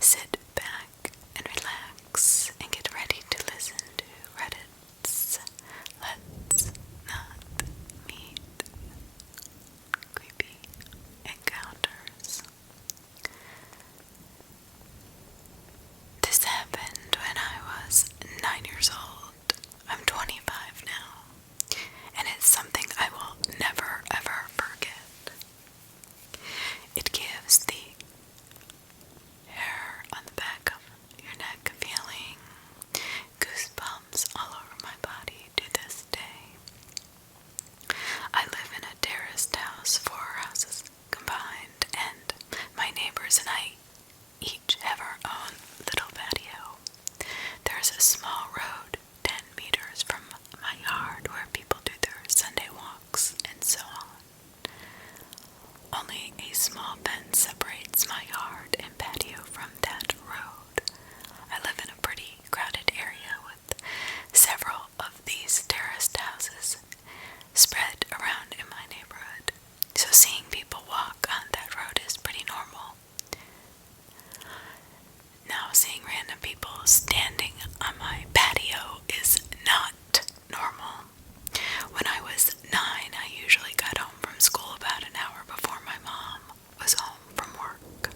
Sit back and relax and get ready to listen to Reddit's Let's Not Meet Creepy Encounters. This happened when I was 9 years old. I'm 25 now, and it's something I will never ever forget. It gives the hair on the back of your neck feeling, goosebumps all over my body to this day. I live in a terraced house, 4 houses combined, and my neighbors and I each have our own little patio. There's a small road 10 meters from my yard where people do their Sunday walks and so on. Only a small fence separates my yard and patio from that road. I live in a pretty crowded area with several of these terraced houses spread around in my neighborhood, so seeing people walk on that road is pretty normal. Now, seeing random people standing on my patio is not normal. When I was 9, I usually got home from school about an hour before my mom was home from work.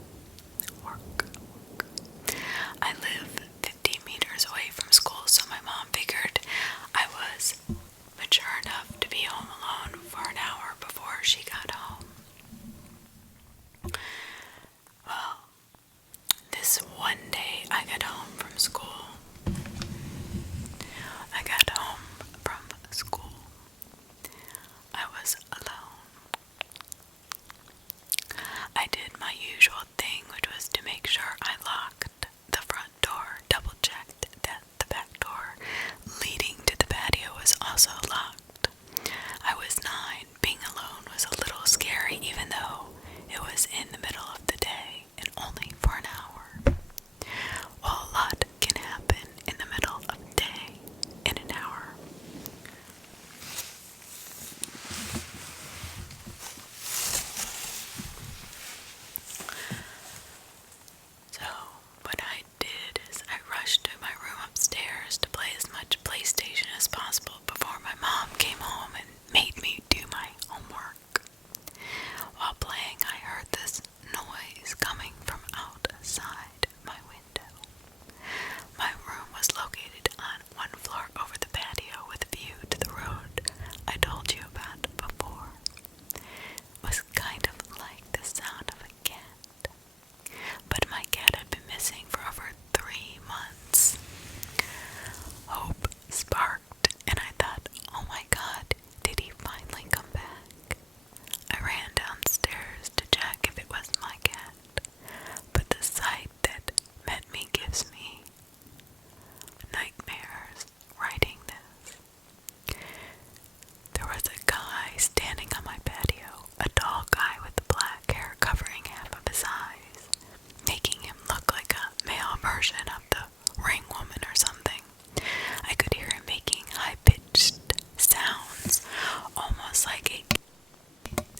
I live 50 meters away from school, so my mom figured I was mature enough to be home alone for an hour before she got home. Well, this one day I got home from school. I was alone. I did my usual thing, which was to make sure I locked the front door, double-checked that the back door leading to the patio was also locked. I was 9. Being alone was a little scary, even though it was in the middle of the day and only for an hour. Well, a lot can happen in the middle of the day in an hour. So, what I did is I rushed to my room upstairs to play as much PlayStation as possible before my mom came home and made me do my homework. While playing, I heard this noise coming from outside my window. My room was located on one floor over the patio with a view to the road I told you about before. It was kind of like the sound of a cat, but my cat had been missing for over 3 months. Hope sparked, and I thought, oh my God, did he finally come back? I ran downstairs to check if it was my cat, but the sight that met me gives me nightmares writing this. There was a guy standing on my patio, a tall guy with black hair covering half of his eyes, making him look like a male version of the Ring Woman or something. I could hear him making high-pitched sounds, almost like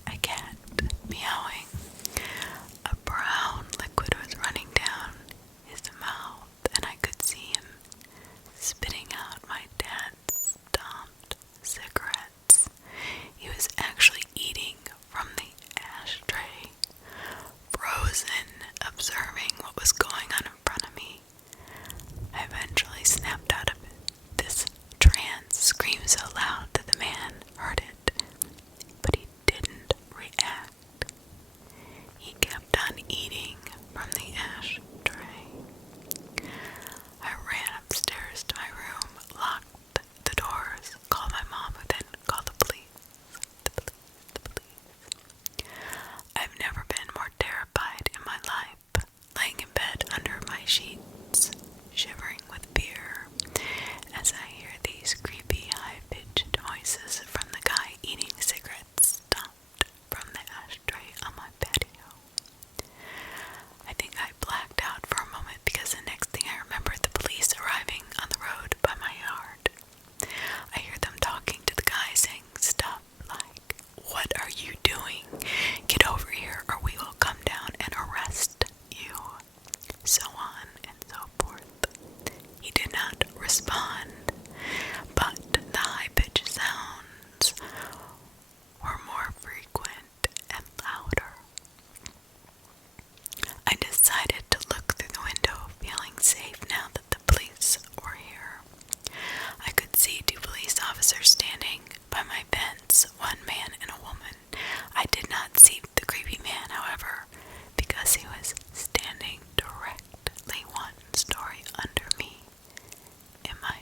a cat meowing. A brown liquid was running down his mouth, and I could see him spitting out my dad's stomped cigarettes. He was actually eating from the ashtray, frozen, observing what was going on in front of me. so on and so forth. He did not respond, but the high-pitched sounds were more frequent and louder. I decided to look through the window, feeling safe now that the police were here. I could see two police officers standing by my fence, one man and a woman. I did not see the creepy man, however, because he was standing directly one story under me in my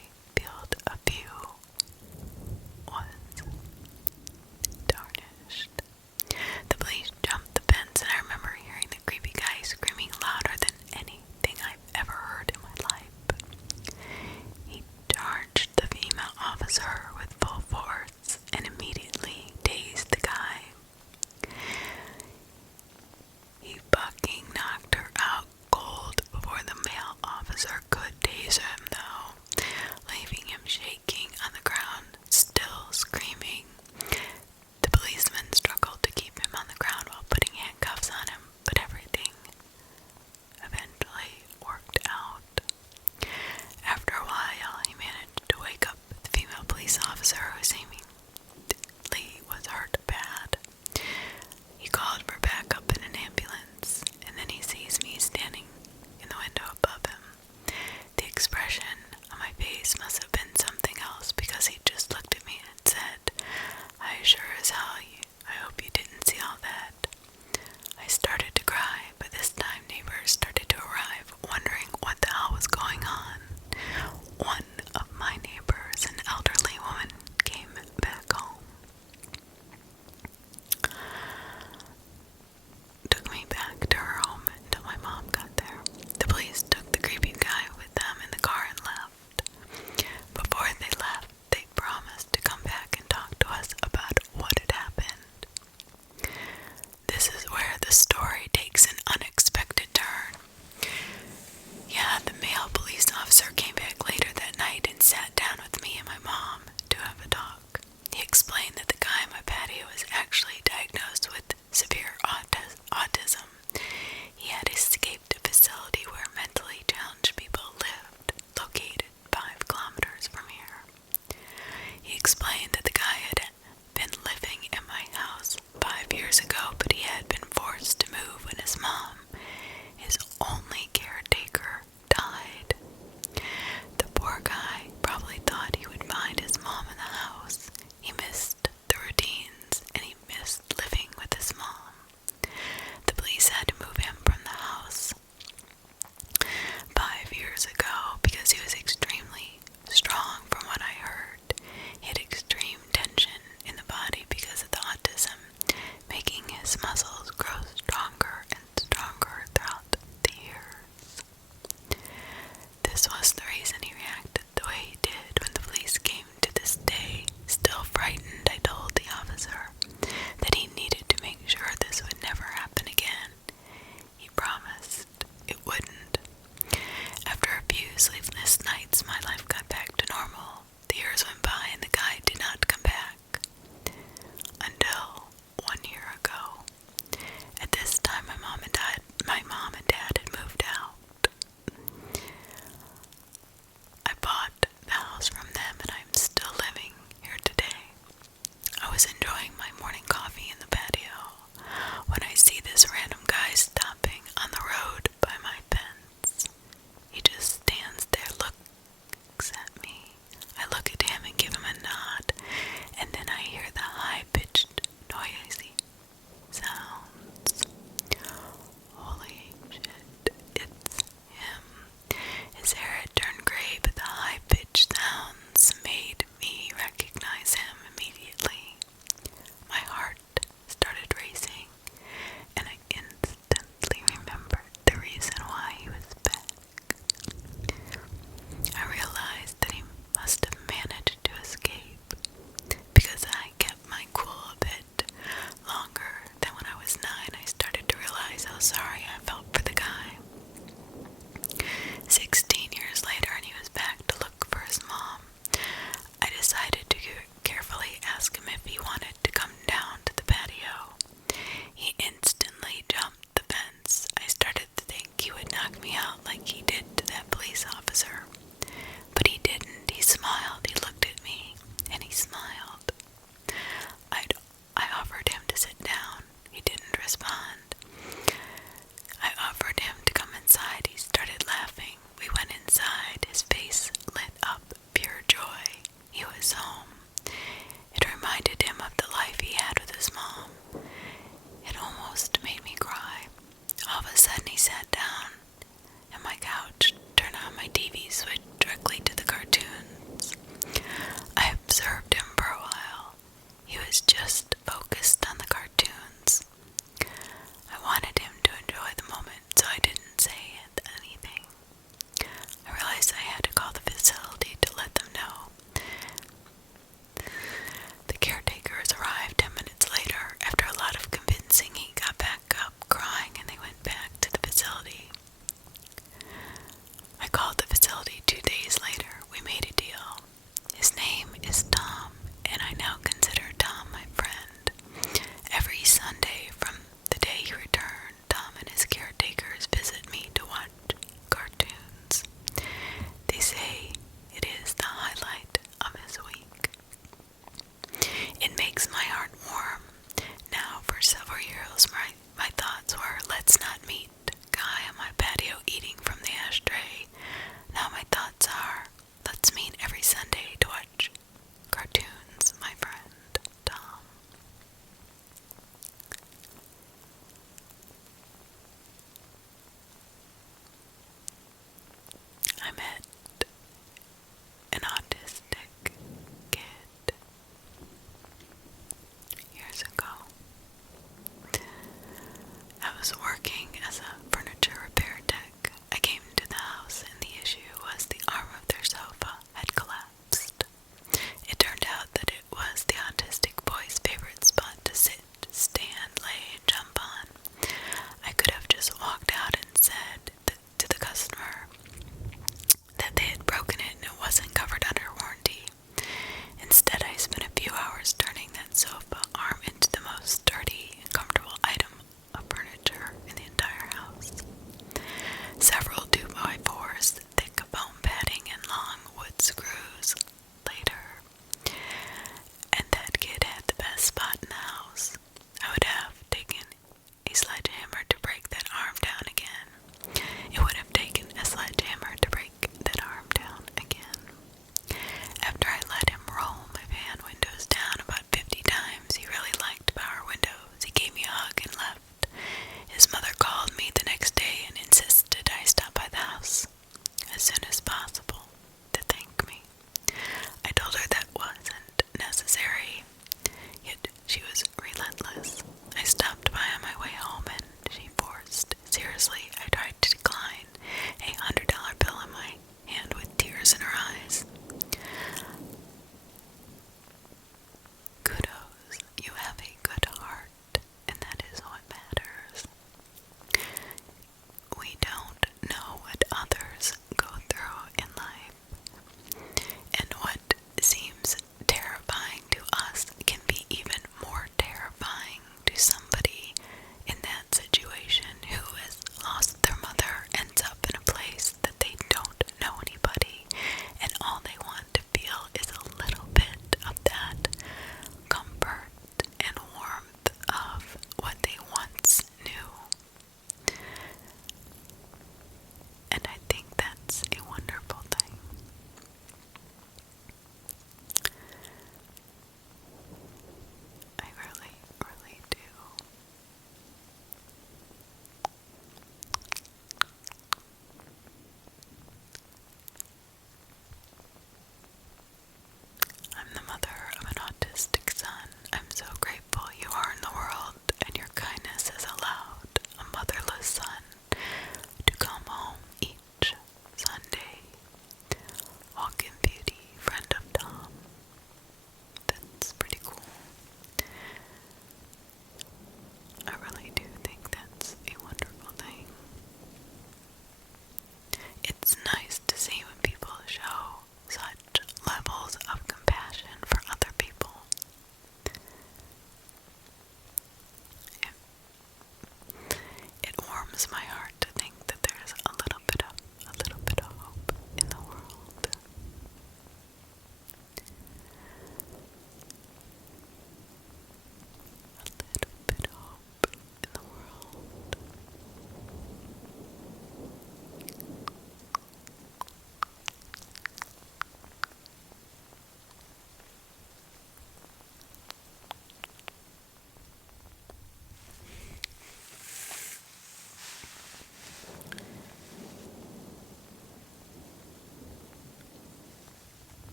out like he did to that police officer. But he didn't. He smiled. He looked at me, and he smiled. I offered him to sit down. He didn't respond. I offered him to come inside. He started laughing. We went inside. His face lit up, pure joy. He was home. It reminded him of the life he had with his mom. It almost made me cry. All of a sudden he sat down, and my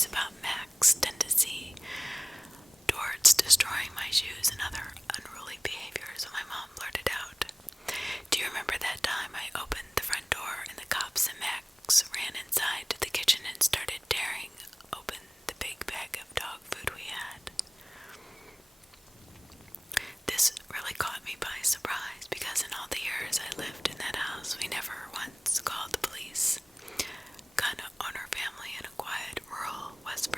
stories about Mac's tendency towards destroying my shoes and other unruly behaviors when my mom blurted out, "Do you remember that time I opened the front door and the cops and Max ran inside to the kitchen and started tearing open the big bag of dog food we had?" This really caught me by surprise because in all the years I lived in that house, we never once called the police. Gun owner family in a quiet rural West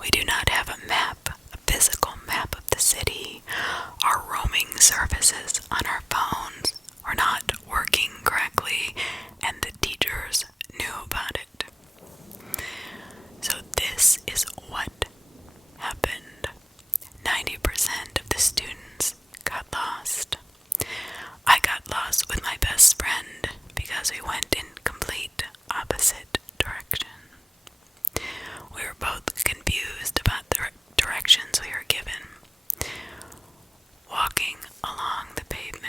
We do not have a physical map of the city. Our roaming services on our phones were not working correctly, and the teachers knew about it. So this is what happened. 90% of the students got lost. I got lost with my best friend because we went in complete opposite directions. We were both confused about the directions we were given. Walking along the pavement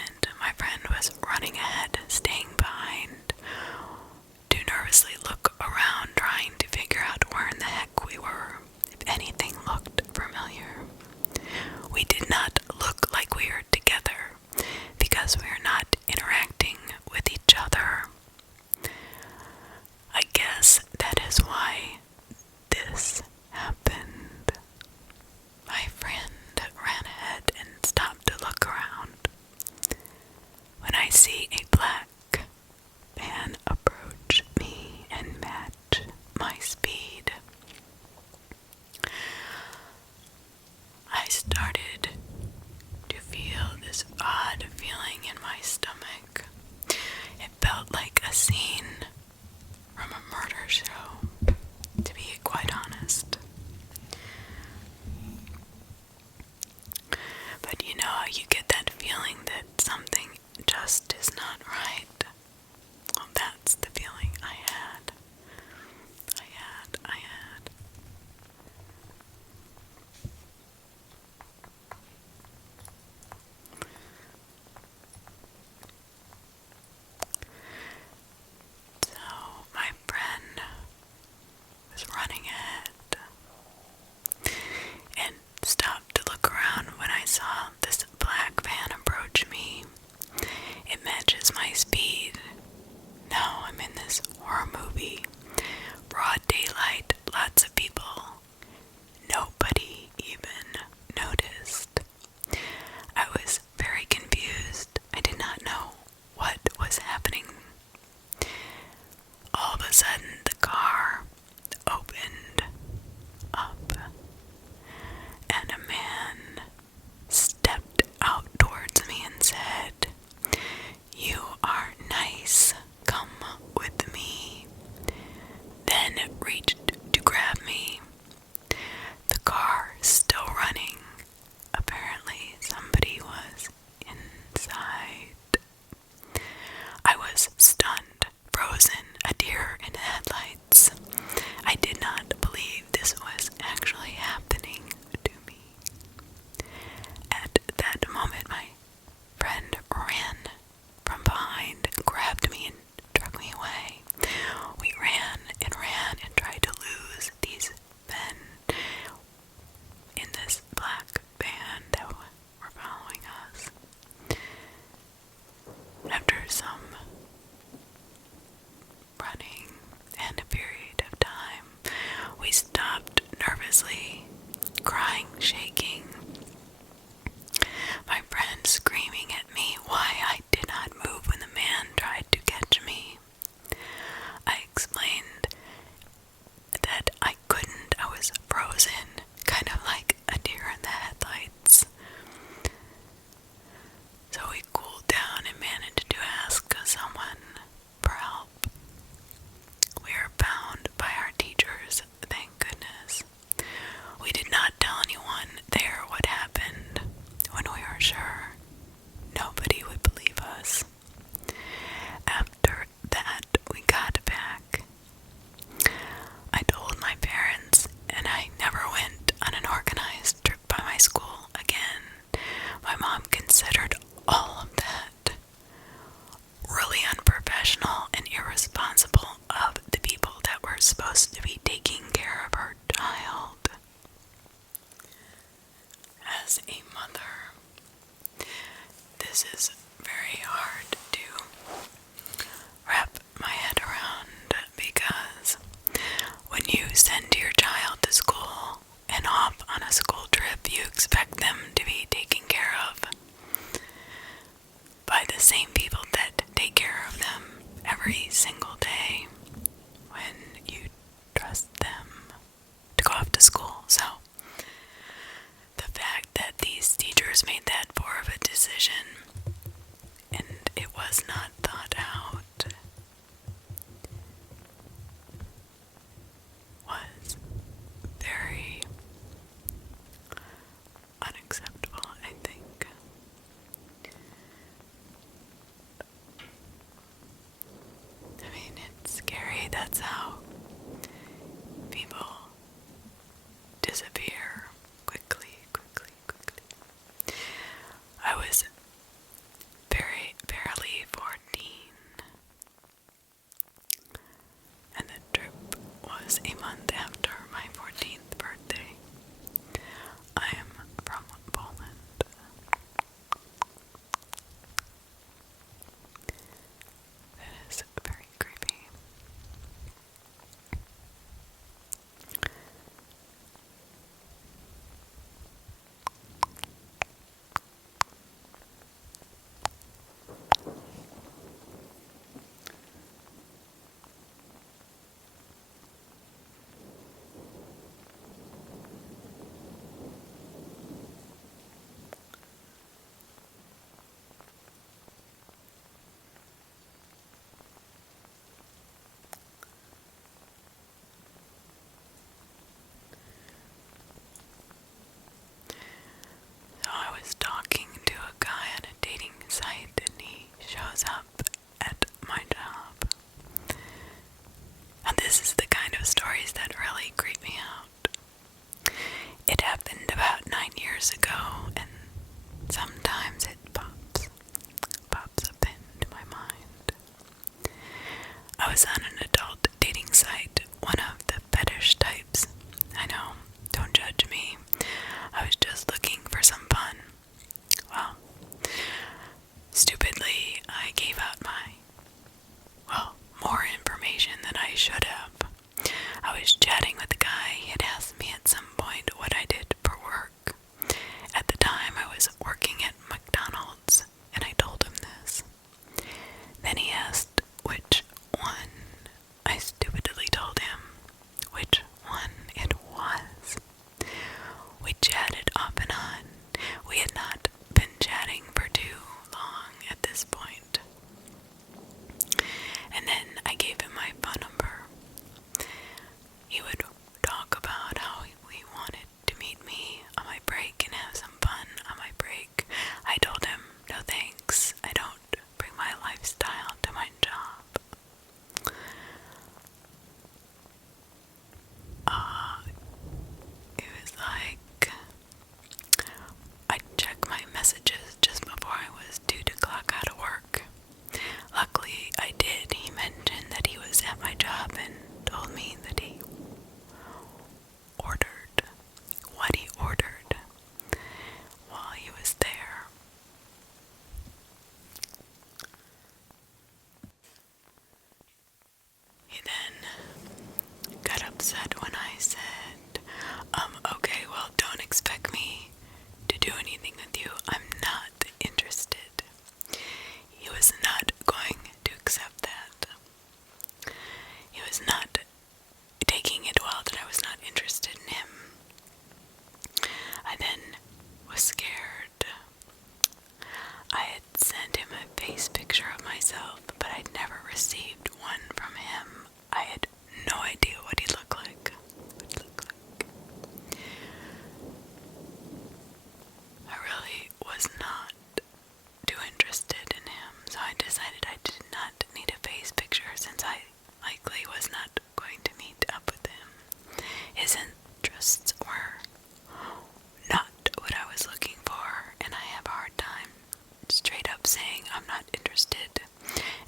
disappear quickly, quickly, quickly. I was barely 14, and the trip was a month after my 14th birthday. I am from Poland. That is very creepy. So I was talking to a guy on a dating site, and he shows up at my job. And this is the kind of stories that really creep me out. It happened about 9 years ago, and sometimes it pops up into my mind. I was on an adult dating site, one of the fetish types. I know, don't judge me. I was just looking for some fun. Well, stupidly, I gave out more information than I should have. I was chatting with the guy. He had asked me at some point what I did for work. At the time, I was working at McDonald's, and I told him this. Then he asked which one. I stupidly told him which one it was. We chatted off and on. We had not been chatting for too long at this point. And then I gave him my phone number. He would talk about how he wanted to meet me on my break and have some fun on my break. I told him, no thanks, I don't bring my lifestyle to my job. It was like, I checked my messages just before I was due to clock out of work. Luckily, I did. He mentioned that he was at my job and told me that he ordered what he ordered while he was there. He then got upset when I said, okay, well, don't expect me to do anything with you. I'm not interested. He was not going to accept that. He was not taking it well that I was not interested in him. I then was scared. I had sent him a face picture of myself, but I'd never received one from him. I had no idea what he looked like. I really was not too interested in him, so I decided I did not need a face picture since I likely was not going to meet up with him. His interests were not what I was looking for, and I have a hard time straight up saying I'm not interested,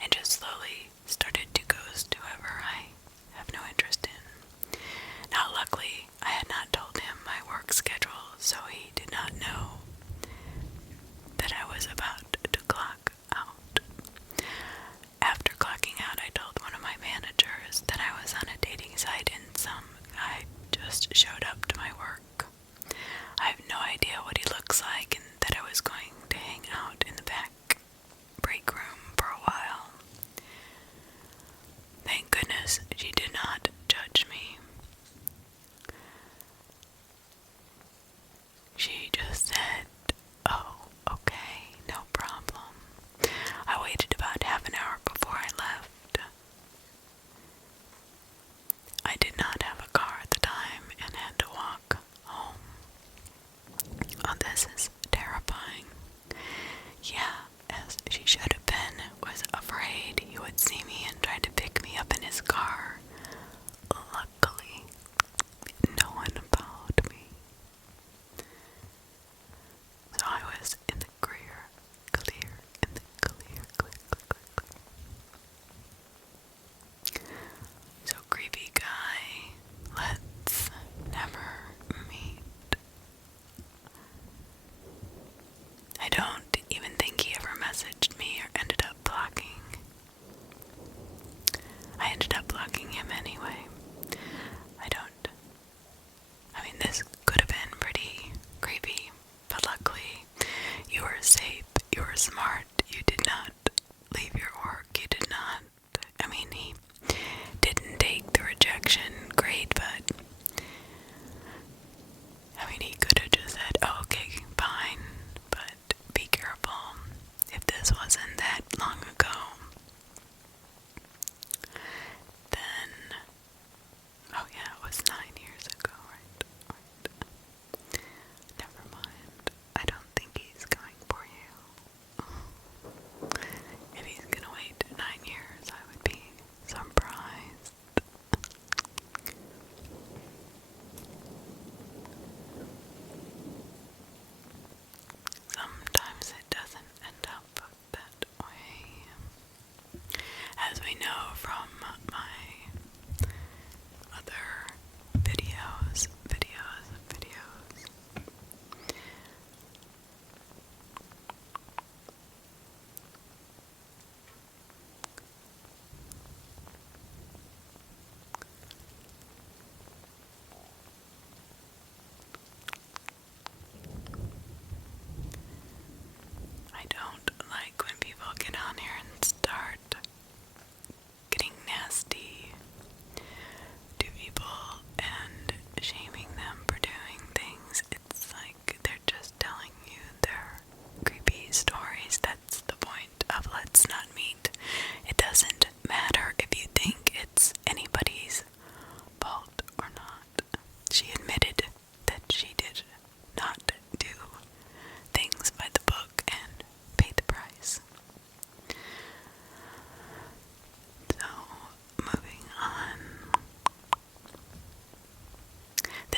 and just slowly started to ghost whoever I have no interest in. Now, luckily, I had not told him my work schedule, so he did not know that I was about to clock out. After clocking out, I told one of my managers that I was on a dating site and some guy just showed up to my work. I have no idea what he looks like and that I was going to hang out in the back break room for a while. Thank goodness she did not judge me. She just said, "Oh, okay, no problem." I waited about half an hour before I left. I did not have a car at the time and had to walk home. Oh, this is terrifying. Yeah, as she should have been, was afraid he would see me and try to pick me up in his car. Luckily, no one followed me.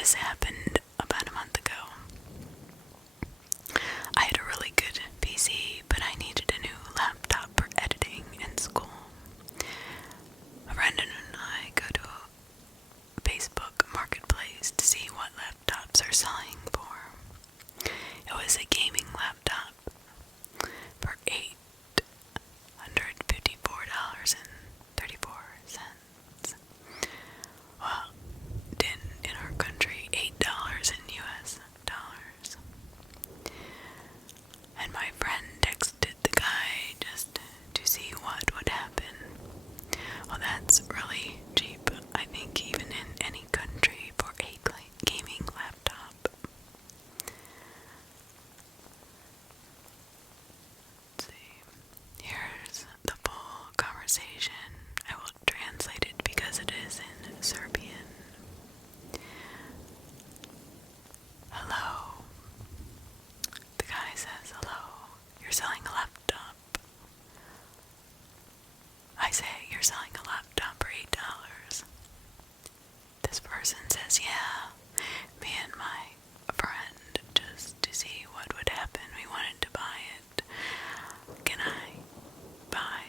this happened about a month ago. I had a really good PC, but I needed a new laptop for editing in school. A friend and I go to a Facebook marketplace to see what laptops are selling for. It was a gaming laptop for $854.34. Well, in our country, $8 in US dollars. And my friend texted the guy just to see what would happen. Well, that's really cheap, I think, even in any country for a gaming laptop. Let's see. Here's the full conversation. I will translate it because it is in Serbian. Hello. The guy says, hello. You're selling a laptop. I say, you're selling a laptop for $8. This person says, yeah. Me and my friend, just to see what would happen, we wanted to buy it. Can I buy?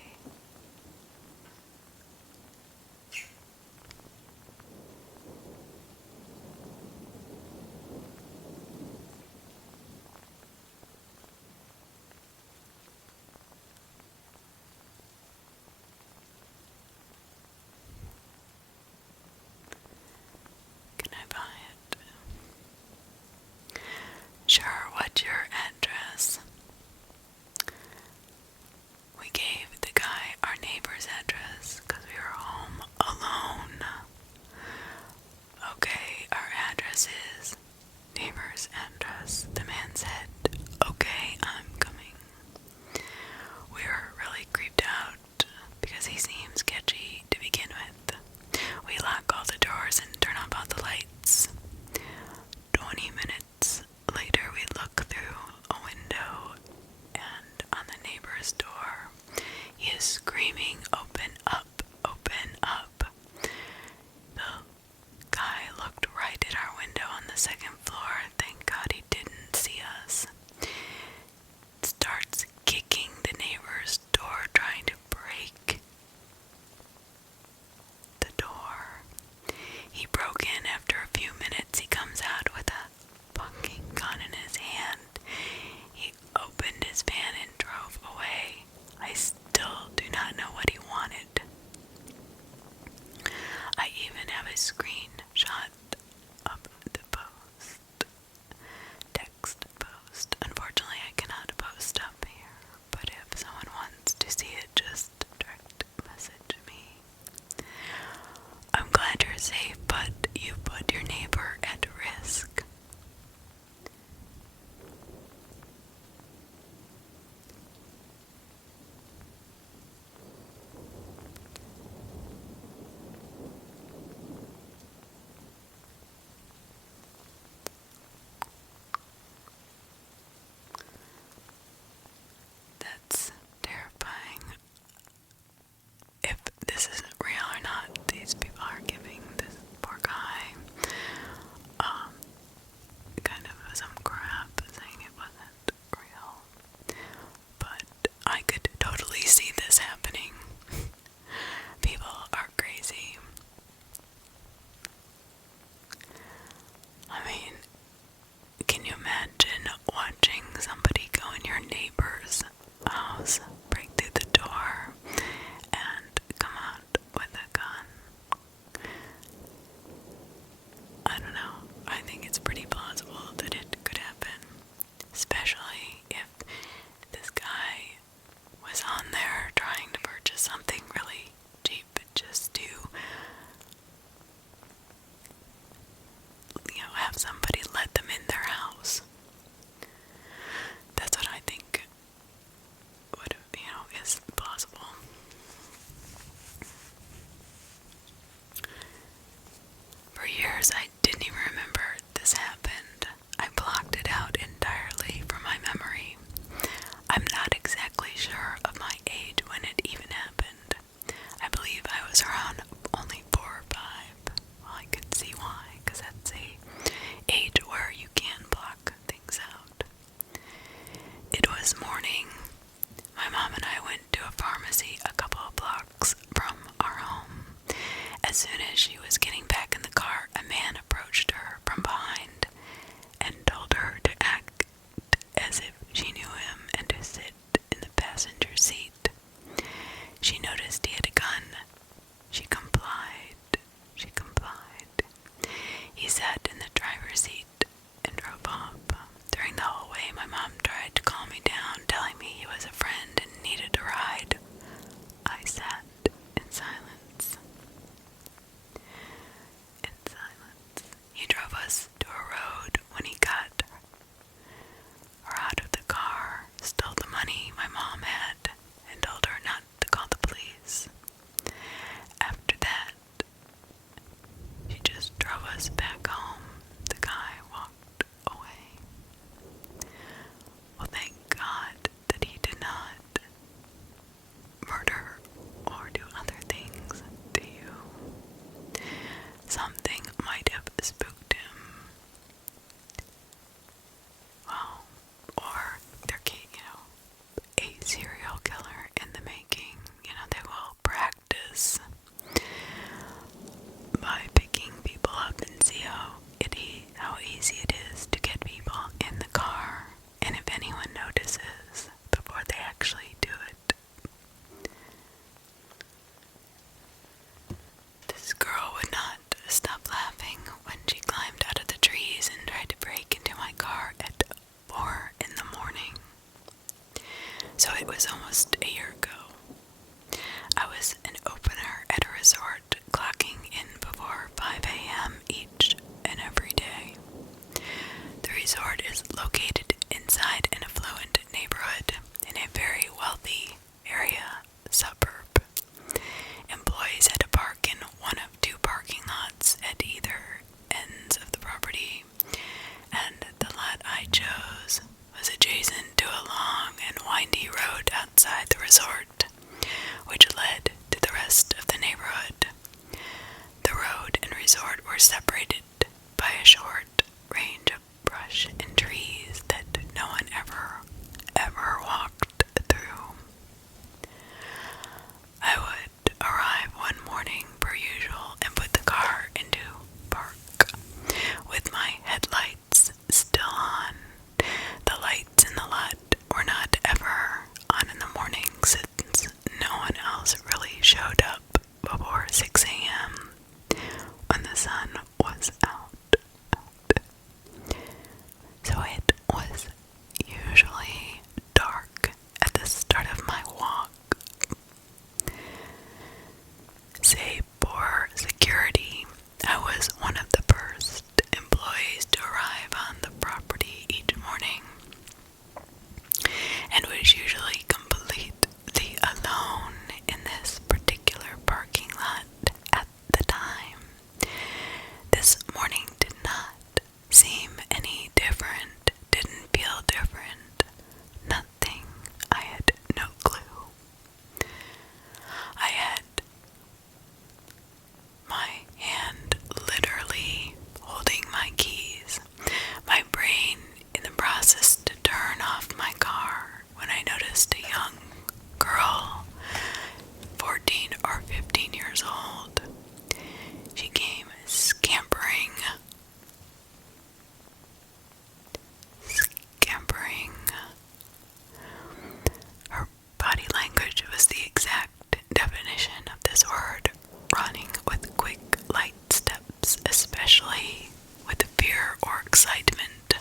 excitement.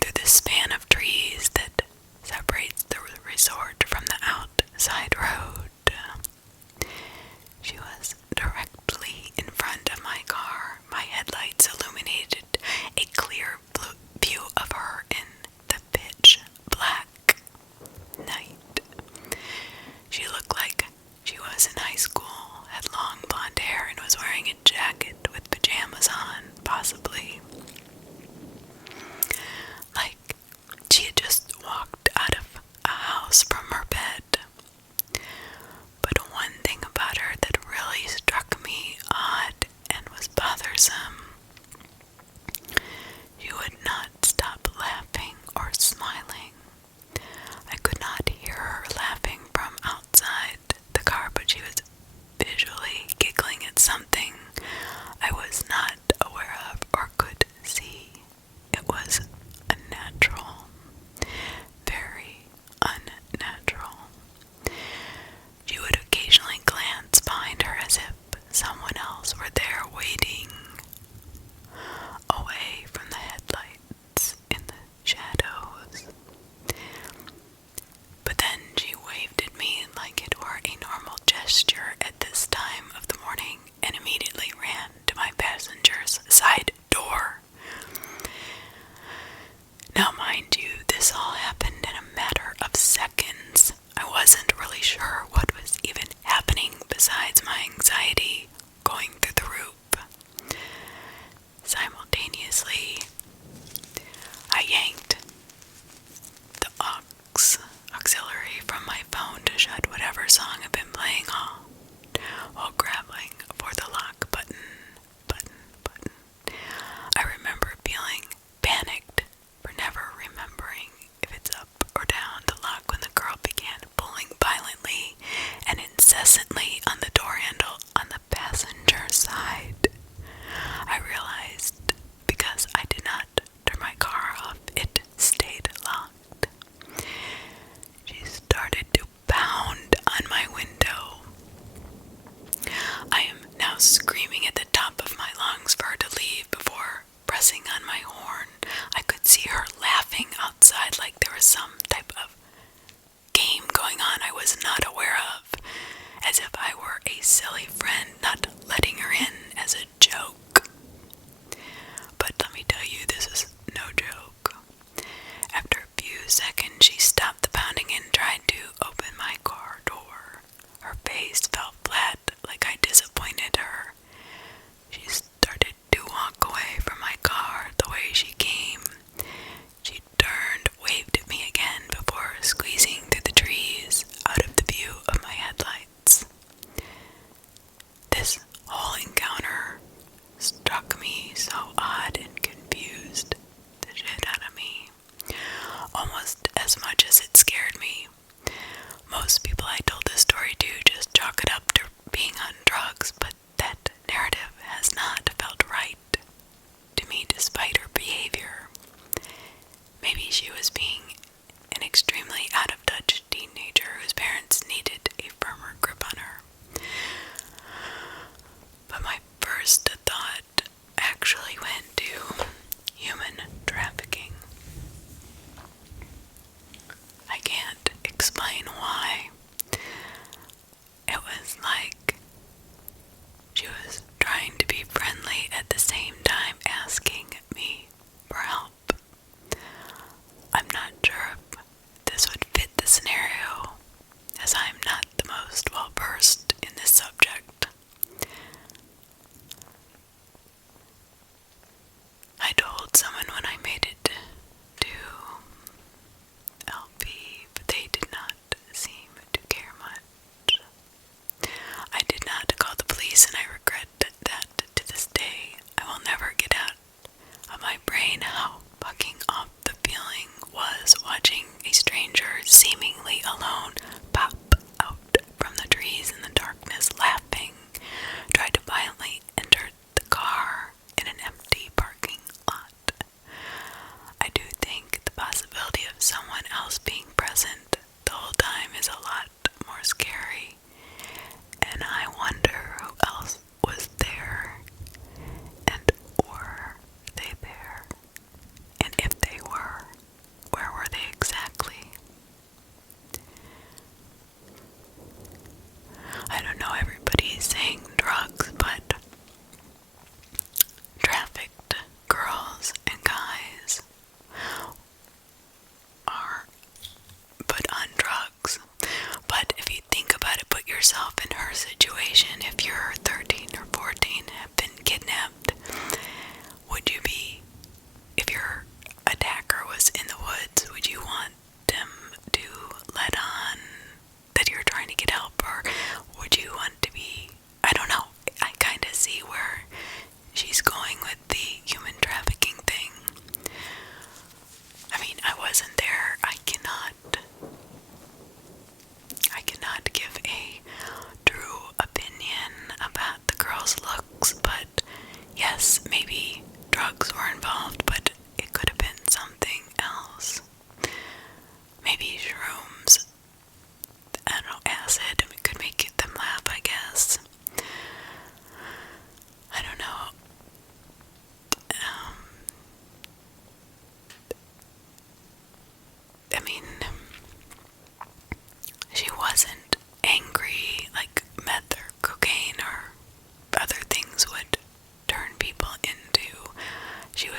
Through the span of trees that separates the resort from the outside road, she was directly in front of my car. My headlights illuminated a clear view of her in the pitch black night. She looked like she was in high school, had long blonde hair, and was wearing a jacket with pajamas on, possibly.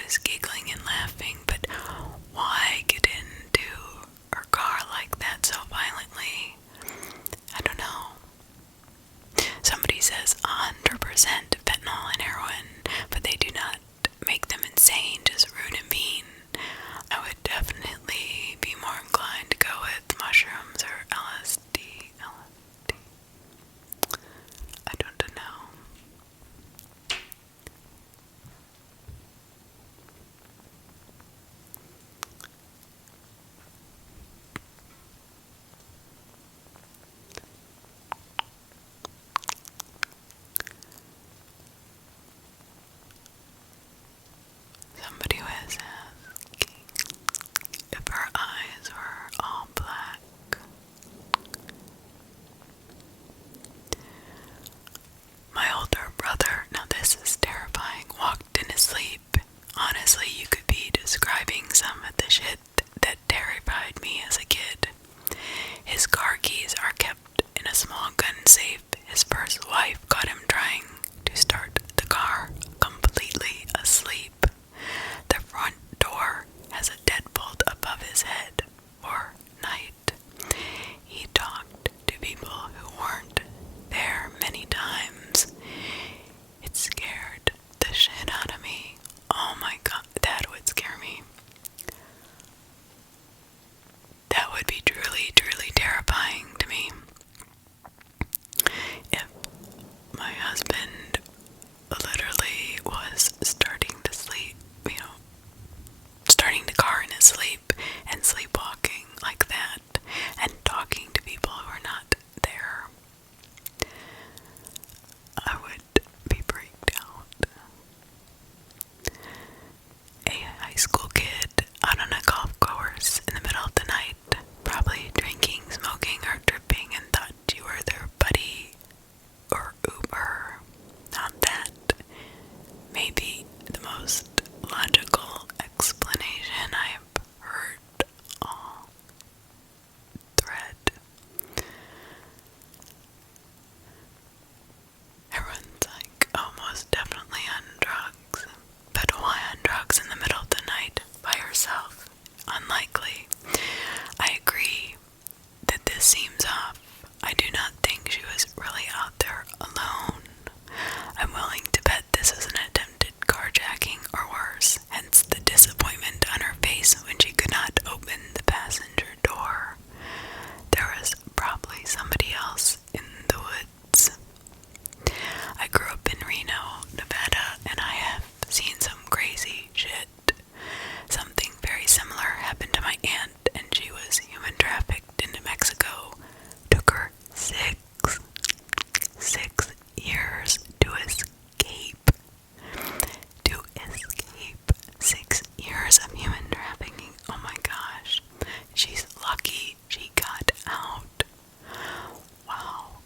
was giggling and laughing, but why get into her car like that so violently? I don't know. Somebody says 100% fentanyl and heroin, but they do not make them insane, just rude and mean. I would definitely be more inclined to go with mushrooms or LSD. I don't know. Somebody was asking if her eyes were all black. My older brother, now this is terrifying, walked in his sleep. Honestly, you could be describing some of the shit that terrified me as a kid. His car keys are kept in a small gun safe. His first wife caught him trying to start the car completely asleep. The front door has a deadbolt above his head for night. He talked to people who weren't there many times. It scared the shit out of me. Oh my god, that would scare me. That would be truly, truly terrifying to me. If my husband literally was starting to sleep, starting the car in his sleep and sleepwalking like that and talking to people who are not there, I would be freaked out. A high school kid out on a golf course in the middle of the night, probably drinking, smoking, or tripping, and thought you were their buddy or Uber. Not that. Maybe the most logical explanation I've heard all thread. Everyone's like, oh, most definitely on drugs. But why on drugs in the middle of the night by herself? Unlikely. I agree that this seems off. I do not think she was really out there alone. I'm willing to bet this is an attempted carjacking or worse, hence the disappointment on her face when she could not open the passenger door. There was probably somebody else in the woods. I grew up in Reno, Nevada, and I have seen some crazy shit. Something very similar happened to my aunt, and she was human trafficked into Mexico. Took her six years to escape. 6 years of human trafficking. Oh my gosh. She's lucky she got out. Wow.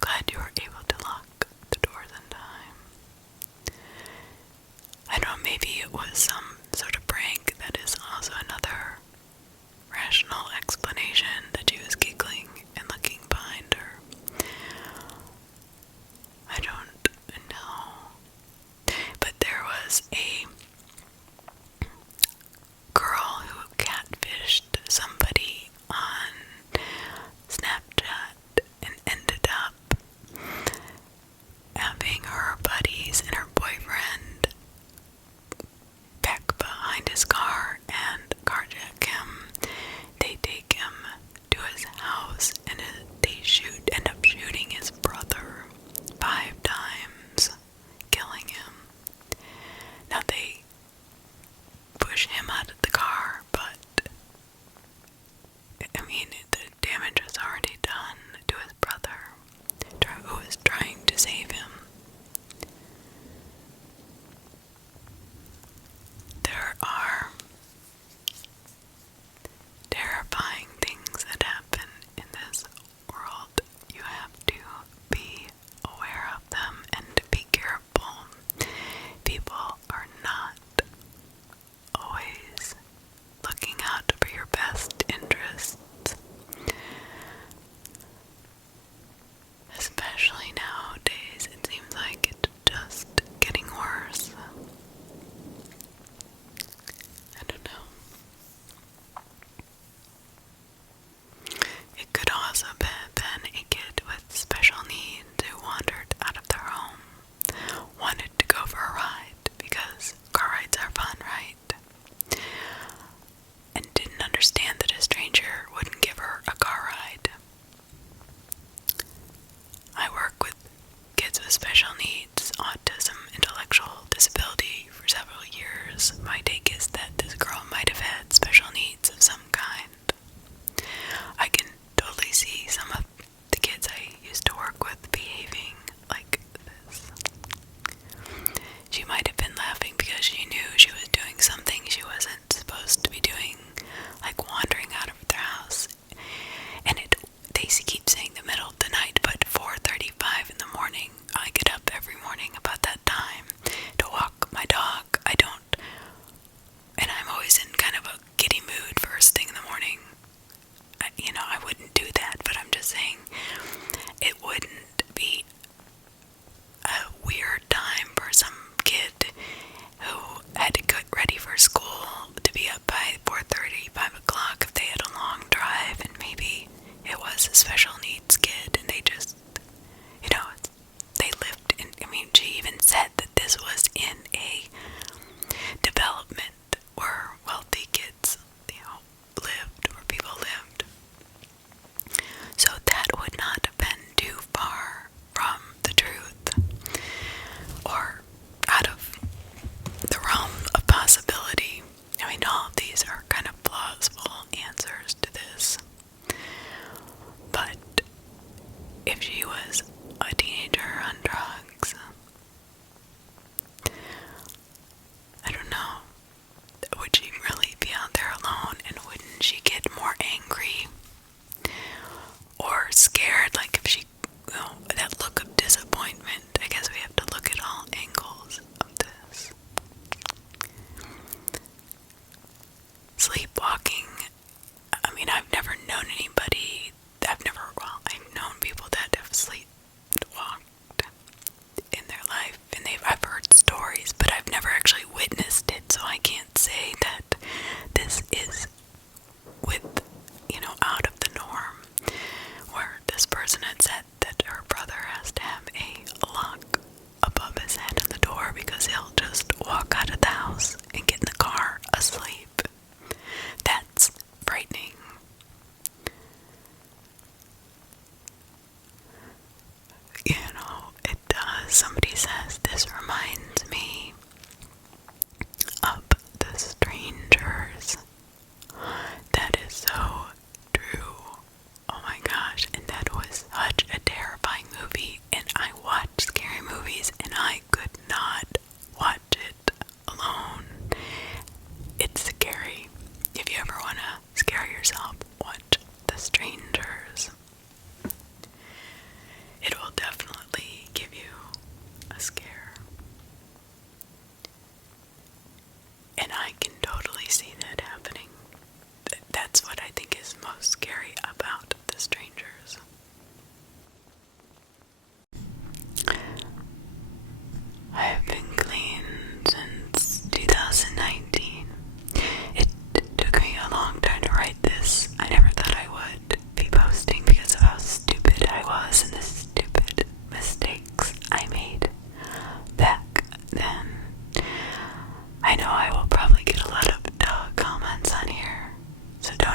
Glad you were able to lock the doors in time. I don't know, maybe it was some sort of prank. That is also another rational explanation that she was giggling and looking behind her. I don't know. But there was a girl who catfished somebody on Snapchat and ended up having her buddies and her boyfriend back behind his car and carjack him. They take him to his house and they end up shooting his brother 5 times, killing him. Now they push him out of the car, but I mean, the damage was already done to his brother, who was trying to save him. There are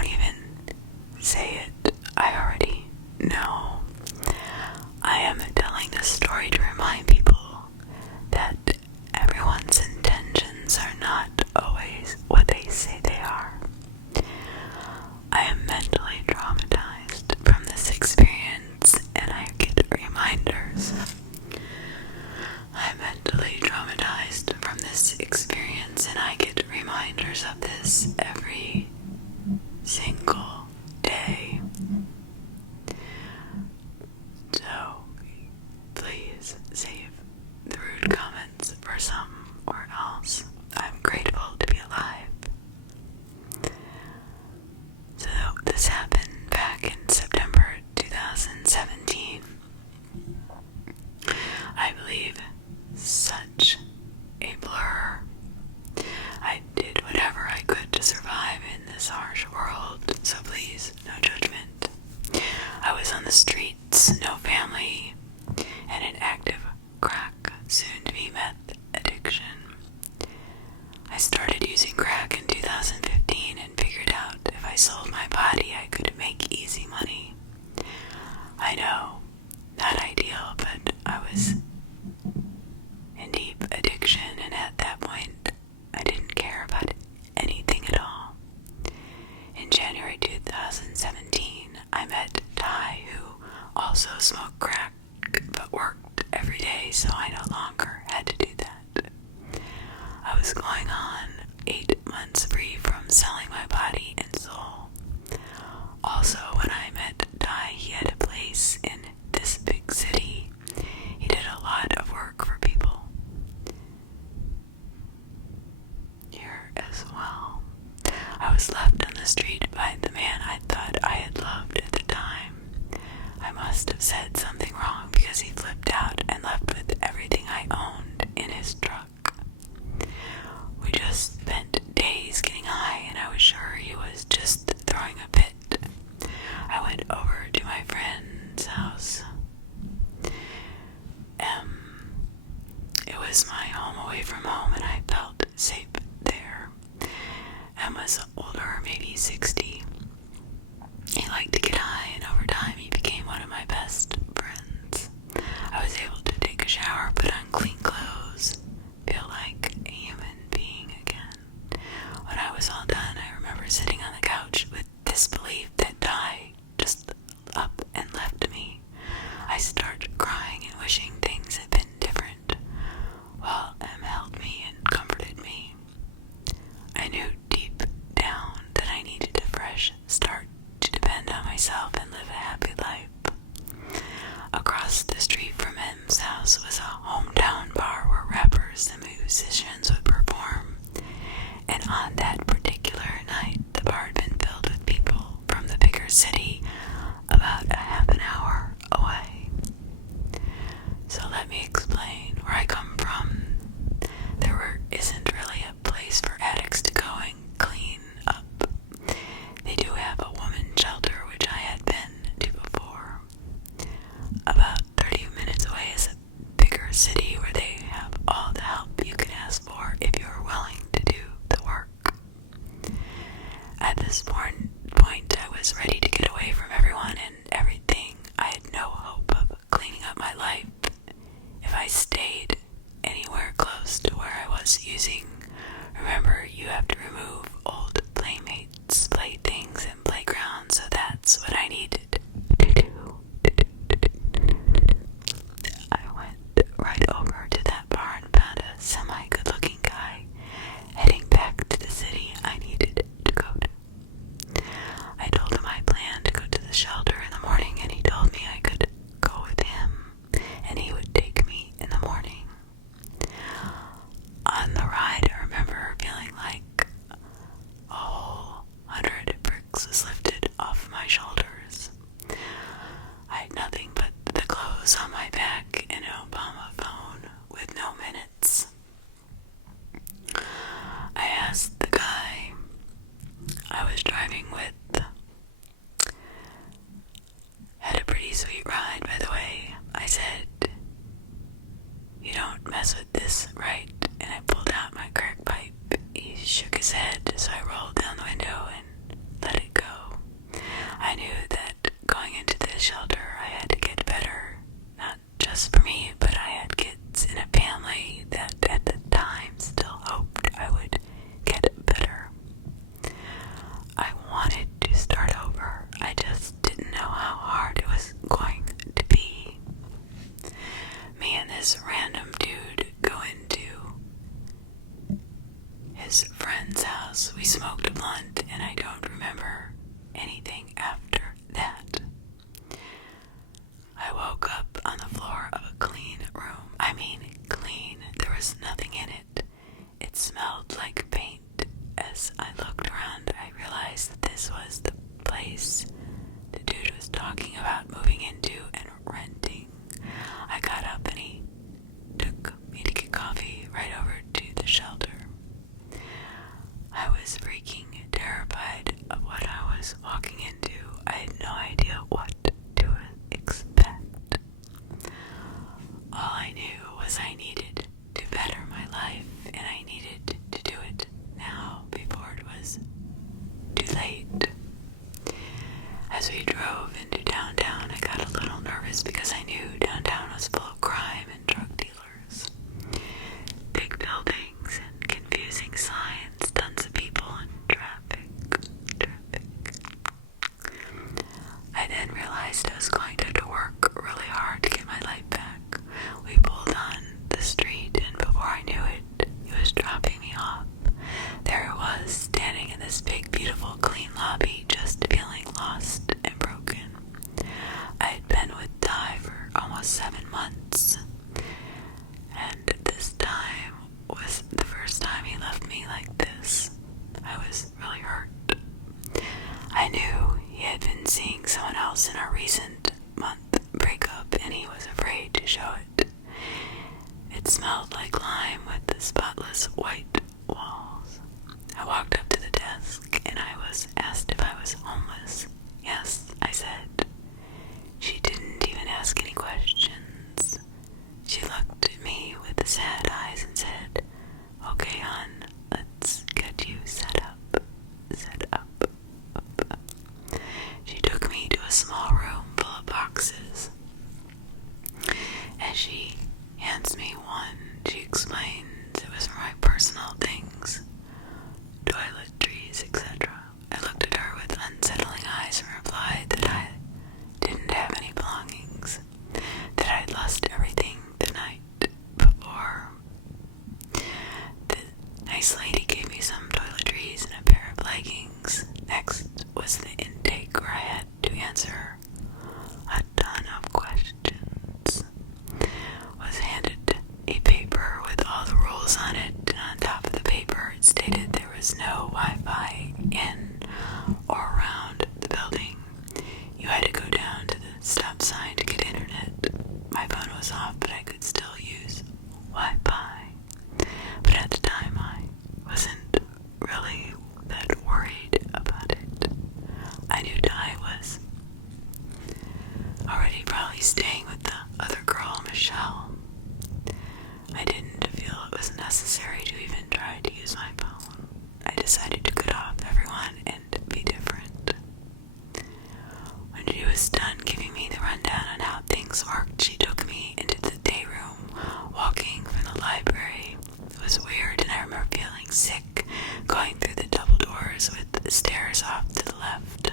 don't even say it. I already know. I am telling this story to remind people that everyone's intentions are not always what they say they are. I am mentally traumatized from this experience, and I get reminders. I'm mentally traumatized from this experience, and I get reminders of this every single day. So, please save the rude comments for somewhere else. I'm grateful to be alive. So, this happened back in September 2017. I believe such a blur. I did whatever I could to survive in this harsh world, so please, no judgment. I was on the streets, no family, and an active crack, soon-to-be meth addiction. I started using crack in 2015 and figured out if I sold my body, I could make easy money. I know, not ideal, but I was in deep addiction, and at that point, I didn't care about anything at all. In January 2017, I met Ty, who also smoked crack, but worked every day, so I no longer had to do that. I was going on 8 months free from selling my body and soul. Also, when I met Ty, he had a place in this big city. He did a lot of work for people here as well. I was left on the street by the man I thought I had loved at the time. I must have said something wrong because he flipped out and left with everything I owned in his truck. We just spent days getting high, and I was sure he was just throwing a fit. I went over to my friend's house. It was my home away from home, and I felt safe there. Em was older, maybe 60. He liked to get high, and over time he became one of my best friends. I was able to take a shower, put on clean clothes, feel like a human being again. When I was all done, I remember sitting on the couch with disbelief that Ty just up and left me. I started crying and wishing things had been different, while Em held me and comforted me. I knew deep down that I needed a fresh start to depend on myself and live a happy life. Across the street from Em's house was a hometown bar where rappers and musicians would perform, and on that particular night, the bar had been filled with people from the bigger city about a half an hour away. So let me explain where I come from. Isn't really a place for addicts to go and clean up. They do have a woman's shelter, which I had been to before. About 30 minutes away is a bigger city where they have all the help you can ask for if you're willing to do the work. At this point, I was ready to get away house. We smoked a blunt, and I don't remember anything after that. I woke up on the floor of a clean room. I mean, clean. There was nothing in it. It smelled like paint. As I looked around, I realized that this was the place the dude was talking about moving into and renting. I got up and he took me to get coffee right over to the shelter. I was freaking terrified of what I was walking into. I had no idea what to expect. All I knew was I needed to better my life, and I needed to do it now before it was too late. As we drove into downtown, I got a little nervous because I knew downtown was full of crime and drug dealers. Big buildings and confusing signs, tons of people and traffic. I then realized I was going to have to work really hard to get my life back. We pulled on the street, and before I knew it, he was dropping me off. There I was, standing in this big, beautiful, clean lobby, just feeling lost and broken. I had been with Ty for almost 7 months, and this time was the first time he left me like this. I was really hurt. I knew he had been seeing someone else in our recent month breakup, and he was afraid to show it. It smelled like lime with the spotless white walls. I walked up to the desk, and I was asked if I was homeless. Yes, I said. She didn't even ask any questions. She looked at me with the sad eyes and said, "Okay, hon, let's get you set up. She took me to a small room full of boxes. As she hands me one, she explains it was for my personal things, toiletries, etc. I looked at her with unsettling eyes and replied that I didn't have any belongings, that I had lost everything the night before. The nice lady gave me some toiletries and a pair of leggings. Next was the intake, where I had to answer a ton of questions. Was handed a paper with all the rules on it, and on top of the paper it stated there was no Wi-Fi in or around the building. You had to go down to the stop sign to get internet. My phone was off, but I could still use Wi-Fi. But at the time I wasn't really that worried about it. I knew Di was already probably staying with the other girl, Michelle. I didn't feel it was necessary to even try to use my phone. I decided to cut off everyone and be different. When she was done giving me the rundown on how things worked, she took me into the day room, walking from the library. It was weird, and I remember feeling sick, going through the double doors with the stairs off to the left.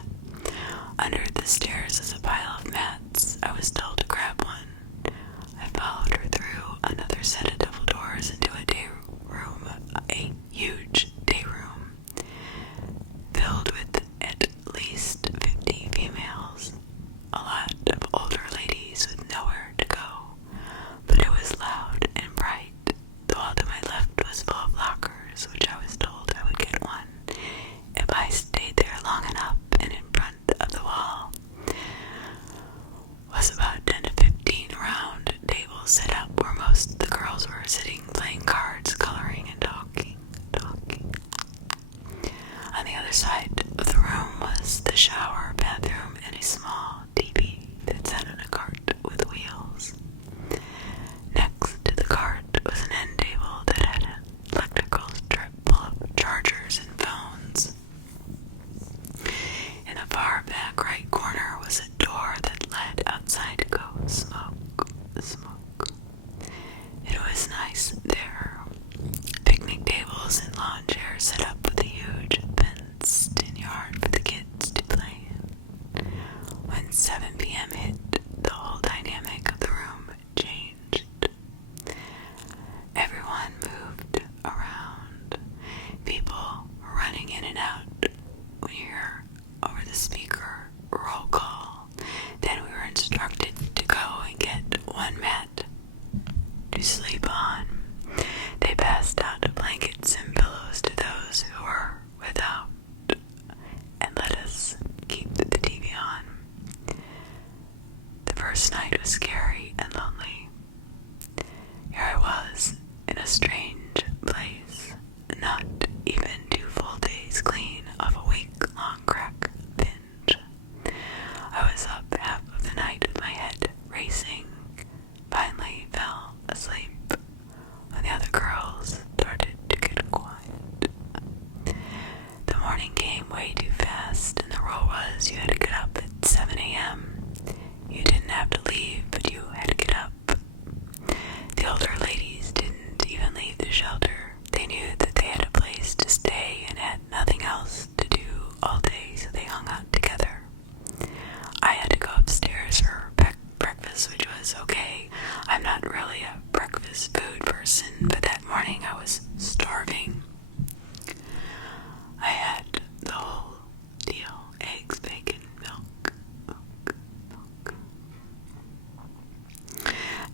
Under the stairs was a pile of mats. I was told to grab one. I followed her through another set of double doors into a day room, a huge day room, filled with at least 50 females, a lot of older ladies with nowhere to go. But it was loud and bright. The wall to my left was full of lockers, which I was told I would get one if I stayed there long enough, and in front of the wall was about 10 to 15 round tables set up where most of the girls were sitting, playing cards, coloring, and talking. On the other side of the room was the shower, bathroom, and a small TV that sat on a cart with wheels. Next to the cart was an end table that had an electrical strip full of chargers and phones. In the far back right corner was a door that led outside to go smoke. It was nice there. Picnic tables and lawn chairs set up with a huge fenced-in yard for the kids to play in. leave, but you had to get up. The older ladies didn't even leave the shelter. They knew that they had a place to stay and had nothing else to do all day, so they hung out together. I had to go upstairs for breakfast, which was okay. I'm not really a breakfast food person, but that morning I was starving. I had the whole deal: eggs, bacon, milk.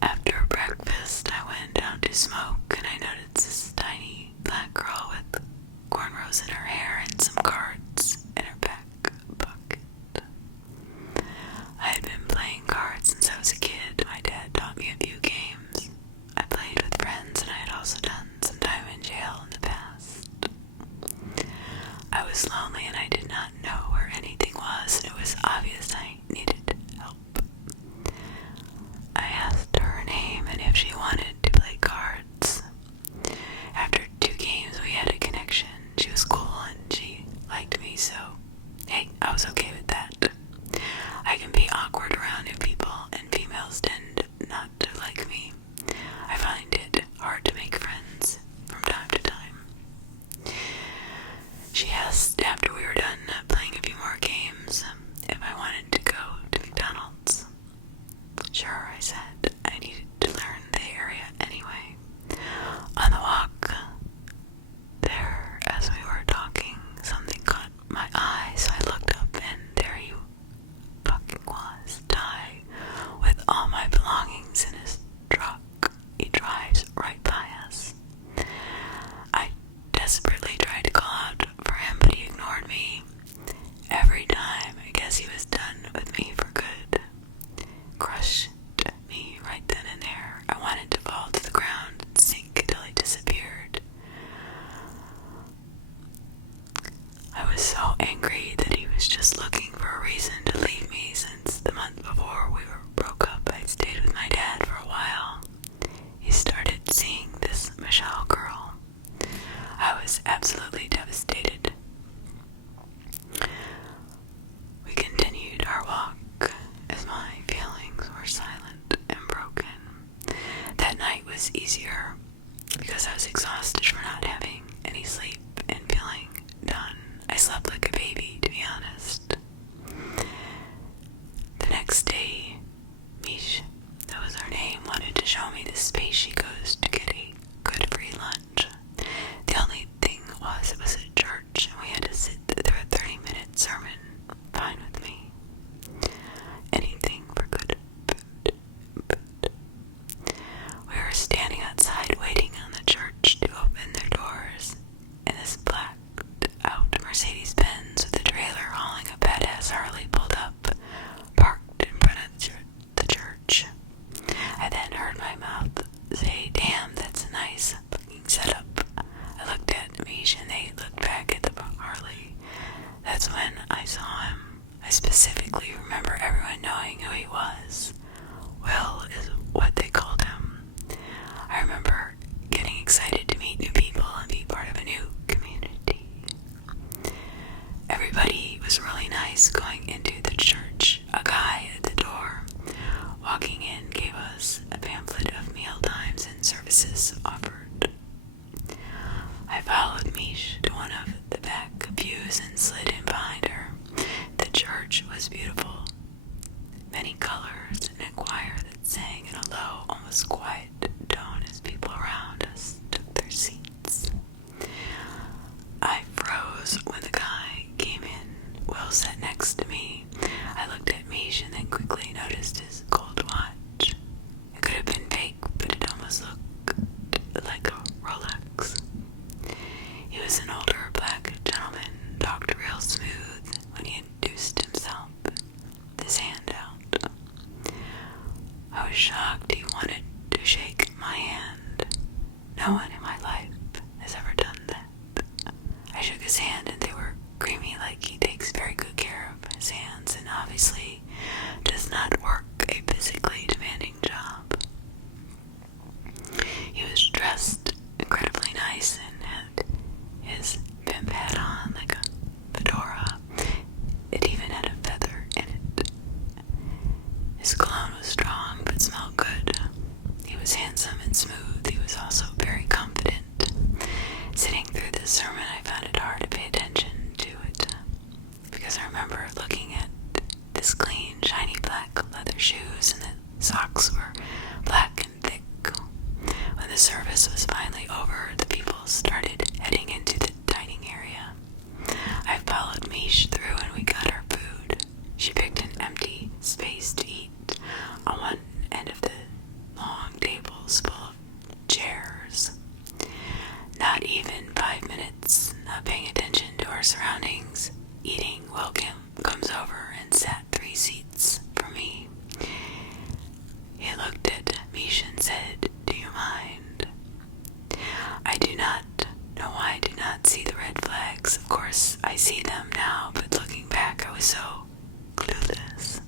After breakfast, I went down to smoke, and I noticed this tiny black girl with cornrows in her hair and some cards in her back pocket. I had been playing cards since I was a kid. My dad taught me a few games. I played with friends, and I had also done some time in jail in the past. I was lonely, and I did not know where anything was, and it was obvious I needed help. I asked her name and if she wanted to play cards. After 2 games, we had a connection. She was cool and she liked me, so hey, I was okay with that. I can be awkward around new people, and females tend not to like me. I find it hard to make friends from time to time. She asked after we were done playing a few more games if I wanted to go to McDonald's. Sure, I said. I needed to learn the area anyway. On the walk there, as we were talking, something caught my eye, so I looked up, and there he fucking was, Ty, with all my belongings in his truck. He drives right by us. I desperately tried to call out for him, but he ignored me every time. I guess he was done with me for good. Crushed me right then and there. I wanted to fall to the ground and sink until he disappeared. I was so angry that he was just looking for a reason to leave me, since the month before we broke up, I'd stayed with my dad for a while. He started seeing this Michelle girl. I was absolutely devastated. We continued our walk as my feelings were silent and broken. That night was easier because I was exhausted from not having any sleep and feeling done. I slept like a baby, to be honest. The next day, Mish, that was her name, wanted to show me the space she goes to get a good free lunch. The only thing was, it was a church, and we had to sit through a 30-minute sermon. Fine with me. Anything for good food. We were standing outside waiting on the church to open their doors, and this blacked-out Mercedes-Benz with a trailer hauling a badass Harley pulled up, parked in front of the church. I then heard my mouth say, "Damn, that's a nice fucking setup." I looked at Mish, and they looked back at the Harley. That's when I saw him. I specifically remember everyone knowing who he was. Will is what they called him. I remember getting excited to meet new people and be part of a new community. Everybody was really nice going into the church. A guy at the door walking in gave us a pamphlet of meal times and services offered. I followed Mish to one of the back pews and slid in behind her. The church was beautiful. Many colors and a choir that sang in a low, almost quiet tone as people around us took their seats. I froze when the guy came in. Will sat next to me. I looked at Mish and then quickly noticed his gold watch. It could have been fake, but it almost looked like a Rolex. He was an older black gentleman, talked real smooth when he introduced himself, his hand out. I was shocked he wanted to shake my hand. No one in my life has ever done that. I shook his hand, and they were creamy, like he takes very good care of his hands and obviously does not work a physically demanding job. He was dressed incredibly nice and had his pimp hat on like a fedora. It even had a feather in it. His cologne was strong surroundings, eating, William comes over and sat 3 seats for me. He looked at Misha and said, "Do you mind?" I do not know why I do not see the red flags. Of course, I see them now, but looking back, I was so clueless.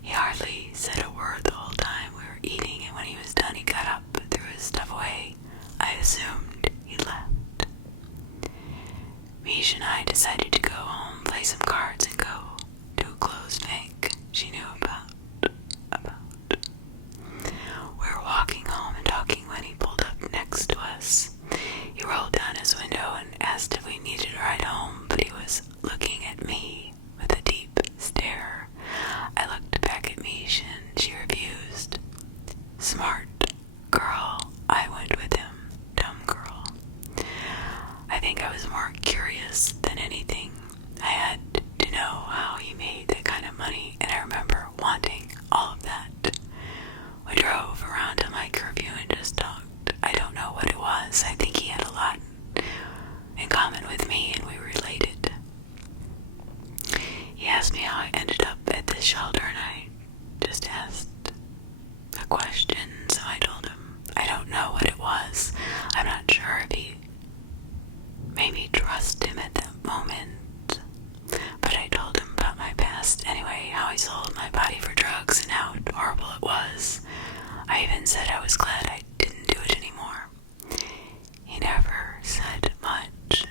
He hardly said a word the whole time we were eating, and when he was done, he got up, threw his stuff away. I assumed he left. Misha and I decided to go home, play some cards, and go to a closed bank she knew about. We were walking home and talking when he pulled up next to us. He rolled down his window and asked if we needed a ride home, but he was looking at me with a deep stare. I looked back at Misha and she refused. Smart girl, I went with him. Dumb girl. I think I was more curious than anything. I had to know how he made that kind of money, and I remember wanting all of that. We drove around till my curfew and just talked. I don't know what it was. I think he had a lot in common with me, and we related. He asked me how I ended up at this shelter, and I just asked a question, so I told him I don't know what it was. I'm not sure if he made me trust him at that moment, but I told him about my past anyway, how I sold my body for drugs and how horrible it was. I even said I was glad I didn't do it anymore. He never said much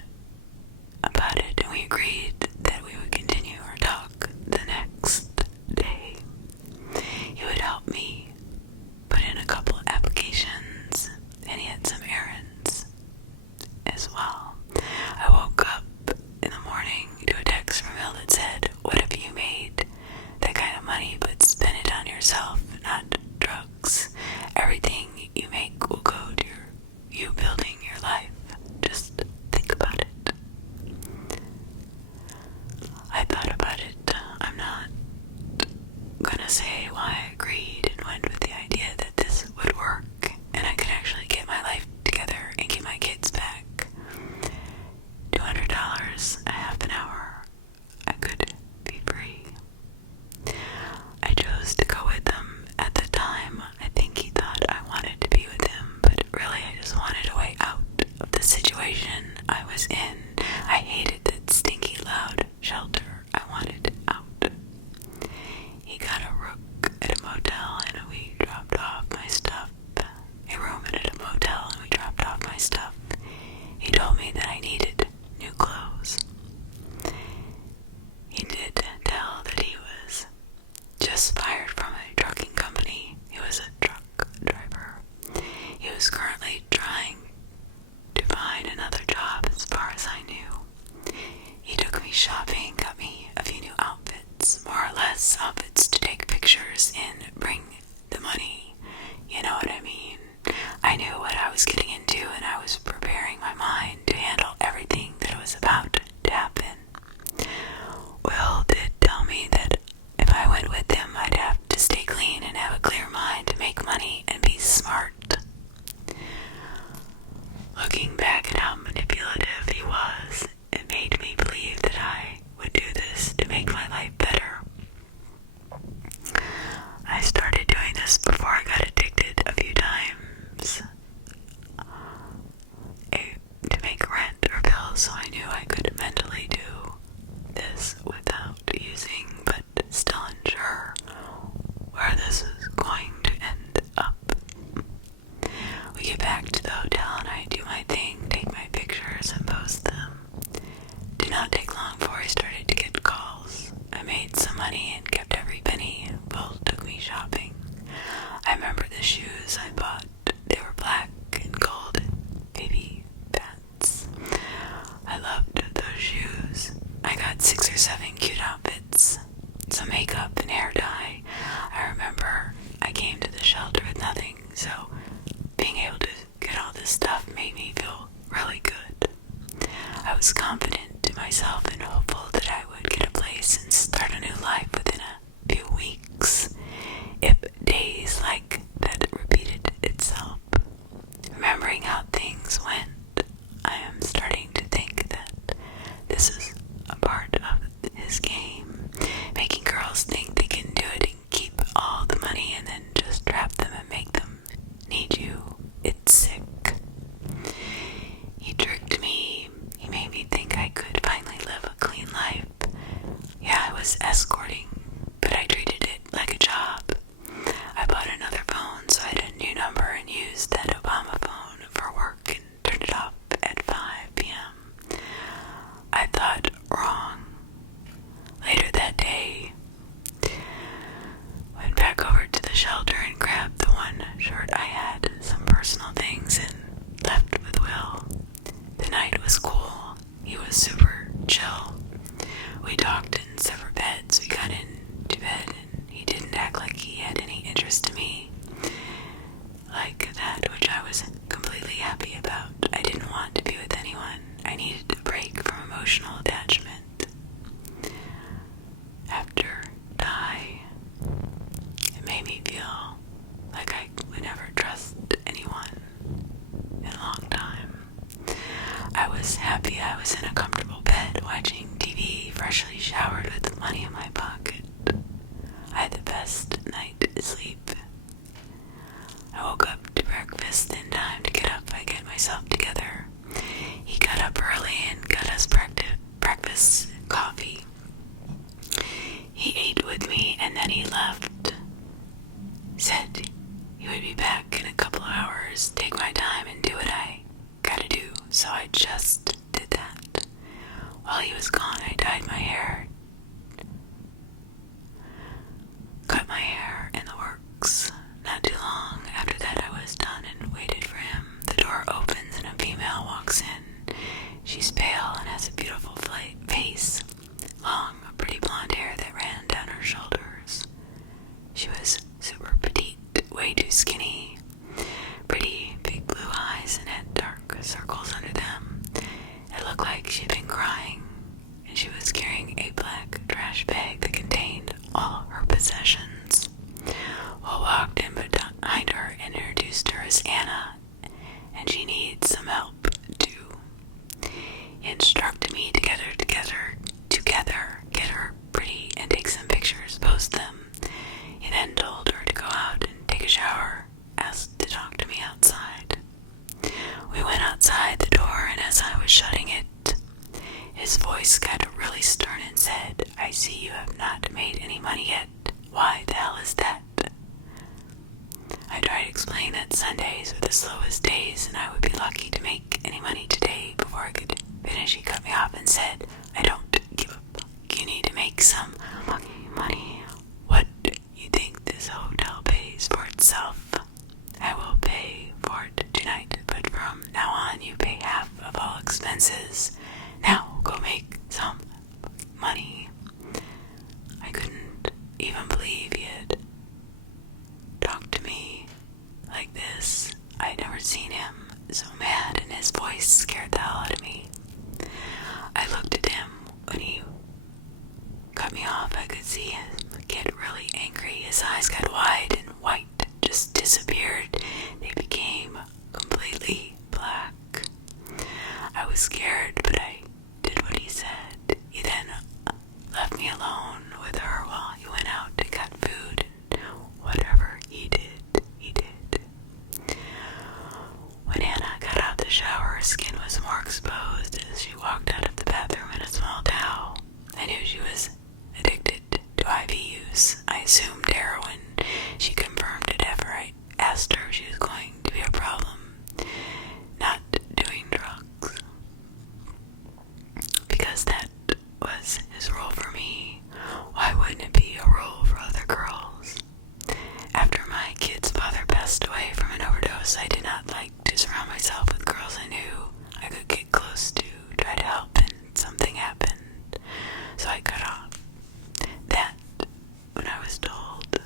about it, and we agreed that we would continue our talk the next day. He would help me put in a couple of applications, and he had some errands as well. I woke up in the morning to a text from Bill that said, "What if you made that kind of money but spent it on yourself, not drugs? Everything you make will go to you building your life. Just think about it." I thought about it. I'm not gonna say why I agreed and went with the idea that this would work and I could actually get my life together and get my kids back. $200 a half an hour. I could be free. I chose to go with him. At the time, I think he thought I wanted to be with him, but really I just wanted a way out of the situation I was in. I hated that stinky loud shelter. I wanted out. He got a rook at a motel and we dropped off my stuff. A room at a motel and we dropped off my stuff. He told me that I needed new clothes. He did tell that he was just fired from a trucking company. He was a truck driver. He was currently trying to find another job as far as I knew. He took me shopping, got me a few new outfits, more or less outfits to take pictures and bring the money. You know what I mean? I knew what I was getting into and I was preparing my mind to handle everything that was about to happen. Will did tell me that if I went with him, I'd have to stay clean and have a clear mind to make money and be smart. Looking back at how manipulative he was, it made me believe that I would do this to make my life better. I started doing this before I got addicted a few times to make rent or bills, so I knew I could mentally do this without using, but still unsure where this was going to end up. We get back to the hotel and I do my thing, take my pictures and post them. Did not take long before I started to get calls. I made some money and kept every penny and both took me shopping. I remember the shoes I bought. They were black and gold and baby pants. I loved those shoes. I got 6 or 7 cute outfits, some makeup and hair dye. I remember I came to the shelter with nothing, so being able to get all this stuff made me feel really good. I was confident to myself and hopeful that I would get a place and start a new life within a few weeks, if days like that repeated itself. Remembering how things went, I am starting to think happy I was in a comfortable bed watching TV, freshly showered with money in my pocket. I had the best night's sleep. I woke up to breakfast in time to get up. I get myself together. He got up early and got us breakfast coffee. He ate with me and then he left. Said he would be back in a couple of hours, take my time and do what I gotta do. So I just did that. While he was gone, I dyed my hair, cut my hair in the works. Not too long after that I was done and waited for him. The door opens and a female walks in. She's pale and has a beautiful face, long, pretty blonde hair that ran down her shoulders. She was super petite, way too skinny, pretty big blue eyes and had dark circles under them. It looked like she'd been crying, and she was carrying a black trash bag that contained all her possessions. Will walked in behind her and introduced her as Anna, and she needs some help too. He instructed me to get her together, get her pretty and take some pictures, post them. He then told her to go out and take a shower, asked to talk to me outside. We went outside the door, and as I was shutting it, his voice got really stern and said, "I see you have not made any money yet. Why the hell is that?" I tried to explain that Sundays were the slowest days and I would be lucky to make any money today. Before I could finish, he cut me off and said, "I don't give up. You need to make some money. What do you think this hotel pays for itself? I will pay for it tonight, but from now on you pay half of all expenses. Now go make some money." I couldn't even believe he had talked to me like this. I'd never seen him so mad, and his voice scared the hell out of me. I looked at him when he cut me off. I could see him get really angry. His eyes got wide and white, just disappeared. They became completely black. I was scared, but I did what he said. He then left me alone with her while he went out and got food, and whatever he did, he did. When Anna got out the shower, her skin was more exposed as she walked out of the bathroom in a small towel. I knew she was addicted to IV use. I assumed heroin. She confirmed it after I asked her if she was going to be a problem not doing drugs, because that was his role for me. Why wouldn't it be a role for other girls? After my kid's father passed away from an overdose, I did not like to surround myself with girls I knew I could get close to, try to help, and something happened. So I cut off that when I was told,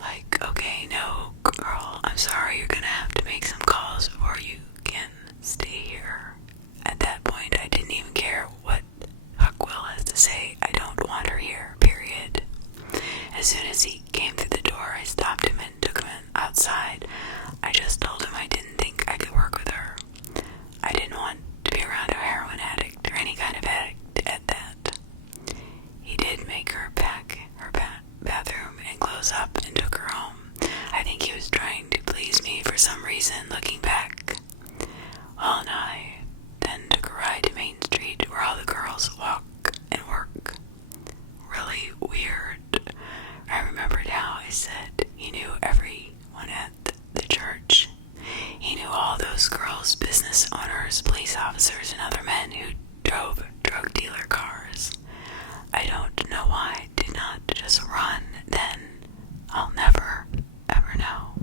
like, "Okay, no, girl, I'm sorry, you're gonna have to make some calls before you can stay here." At that point, I didn't even care what Huck Will has to say. I don't want her here, period. As soon as he came through the door, I stopped him and took him outside. I just told him I didn't think I could work with her. I didn't want to be around a heroin addict or any kind of addict at that. He did make her pack her bathroom and clothes up and took her home. I think he was trying to please me for some reason, looking back. Well, and I then took a ride to Main Street, where all the girls walk and work. Really weird. I remembered how I said he knew everyone at the church. He knew all those girls, business owners, police officers, and other men who drove drug dealer cars. I don't know why I did not just run then. I'll never, ever know.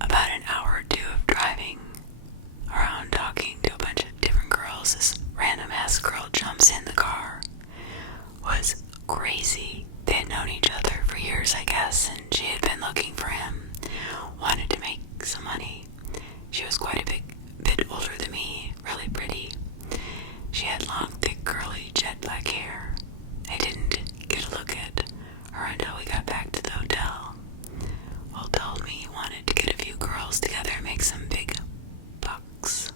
About an hour or two of driving around talking to a bunch of different girls, this random ass girl jumps in the car. Was crazy. They had known each other for years, I guess, and she had been looking for him, wanted to make some money. She was quite a bit older than me, really pretty. She had long, thick, curly, jet black hair. I didn't get a look at her until we got back to the hotel. Will told me he wanted to get a few girls together and make some big bucks.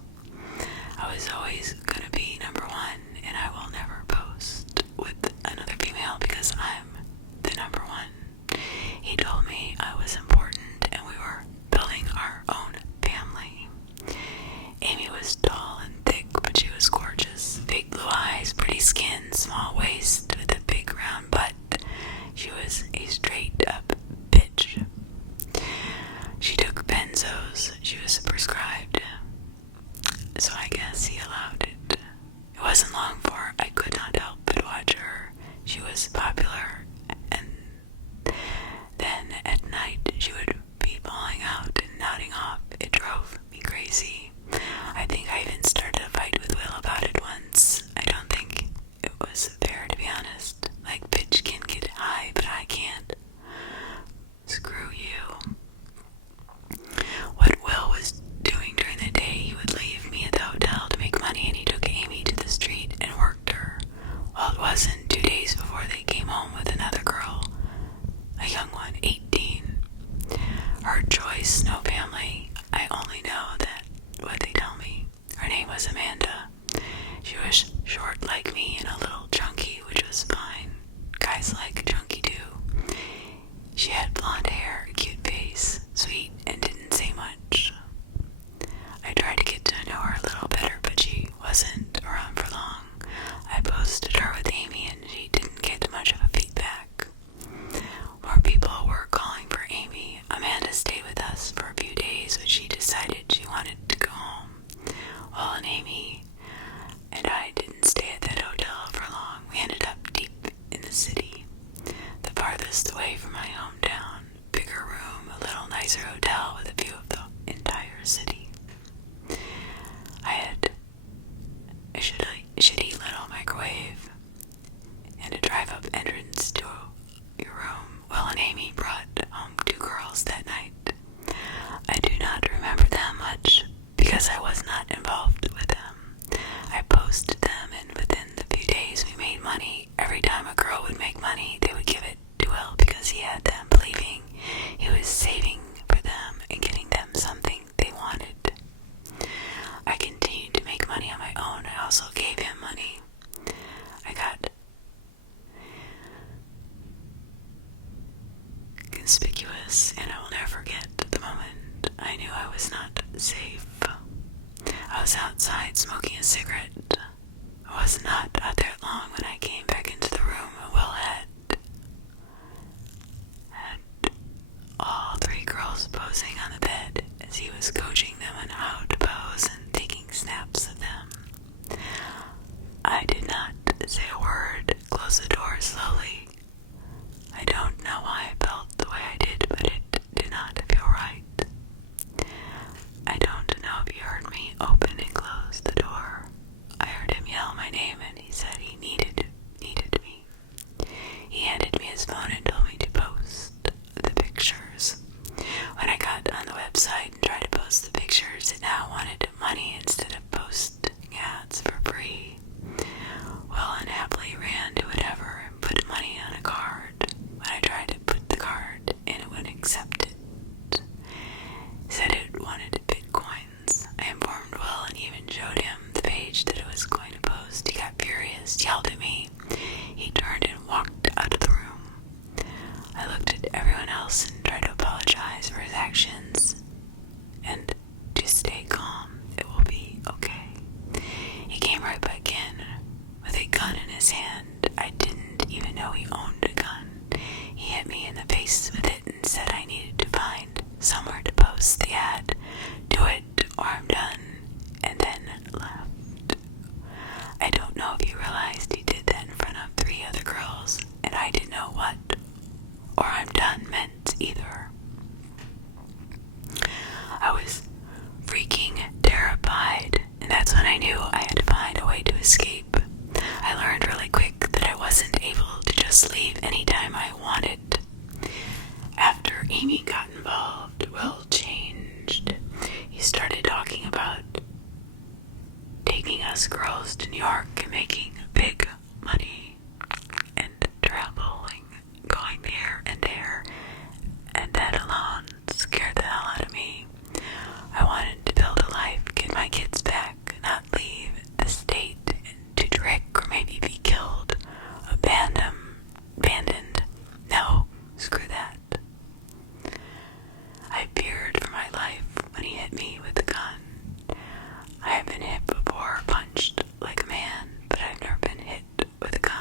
wasn't long for I could not help but watch her. She was popular, and then at night she would be falling out and nodding off. It drove me crazy. I think I even started a fight with Will about it once. I don't think it was fair, to be honest. Like, bitch can get high, but I can't. Screw you. What Will was doing during the day, he would leave me at the hotel to make money, and he took Amy to the street and worked her. Well, it wasn't 2 days before they came home with another girl, a young one, 18. Her choice, no family. I only know that what they tell me. Her name was Amanda. She was short like me and a little chunky, which was fine. Guys like chunky too. She had blonde hair, a cute face, sweet, and didn't say much. I tried to get to know her a little better, but she wasn't around for long. I posted her with Amy, and she didn't get much of a feedback. More people were calling for Amy. Amanda stayed with us for a few days, but she decided she wanted to go home. Well, and Amy and I didn't stay at that hotel for long. We ended up deep in the city, the farthest away from my hometown. Bigger room, a little nicer hotel with a view of the entire city. I had a shitty little microwave and a drive-up entrance to your room. Will and Amy brought home 2 girls that night. I do not remember them much because I was not involved with them. I posted them, and within the few days we made money. Every time a girl would make money, they would give it to Will because he had them believing he was saving for them and getting them something they wanted. I continued to make money on my own. I also gave him money. I got conspicuous, and I will never forget the moment I knew I was not safe. I was outside smoking a cigarette. I was not out there long when I came back into the room. Will had all 3 girls posing on the bed as he was coaching them on how to pose and taking snaps of them. I did not say a word, closed the door slowly. I don't know why I felt the way I did, but it did not feel right. I don't know if you heard me open and close the door. I heard him yell my name, and he said he needed me. He handed me his phone and told me to post the pictures. When I got on the website and tried to post the pictures, it now wanted money instead of posting ads for free. Will unhappily ran to whatever and put money on a card. When I tried to put the card in, it wouldn't accept it. It said it wanted Bitcoins. I informed Will and even showed him the page that it was going to post. He got furious, yelled at me. He turned and walked out of the room. I looked at everyone else and tried to apologize for his actions and to stay calm. It will be okay. He came right back in with a gun in his hand. I didn't even know he owned a gun. He hit me in the face with it and said I needed to find somewhere to post the ad. Do it or I'm done. And then left. I don't know if you realized he did that in front of 3 other girls, and I didn't know what or I'm done meant either. I was freaking terrified, and that's when I knew I had to find a way to escape. I learned really quick that I wasn't able to just leave anytime I wanted. After Amy got involved, Will changed. He started talking about taking us girls to New York and making big money and traveling, going here and there, and that alone scared the hell out of me. I wanted to build a life, get my kids back, not leave the state to trick or maybe be killed, abandoned. No, screw that. I feared for my life when he hit me with the gun. I have been hit before, punched like a man, but I've never been hit with a gun.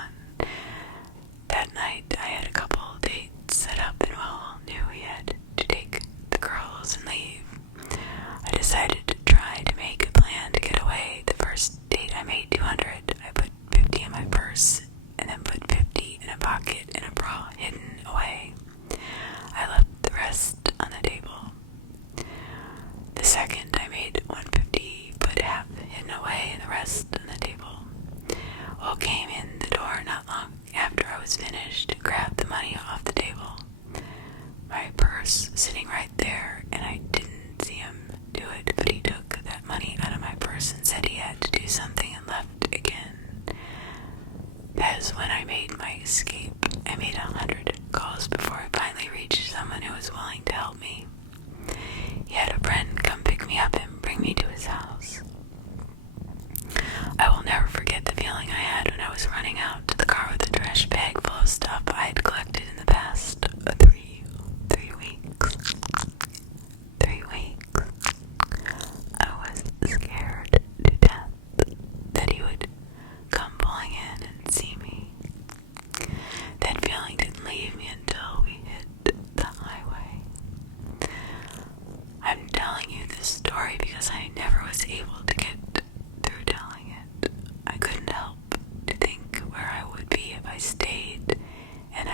was finished, grabbed the money off the table, my purse sitting right there, and I didn't see him do it, but he took that money out of my purse and said he had to do something and left again. That is when I made my escape. I made 100 calls before I finally reached someone who was willing to help me. He had a friend come pick me up and bring me to his house. I will never forget the feeling I had when I was running out to the car with a trash bag full of stuff I had collected in the past 3 weeks. 3 weeks. I was scared to death that he would come pulling in and see me. That feeling didn't leave me until we hit the highway. I'm telling you this story because I never was able to get through telling it. I couldn't help to think where I would be if I stayed, and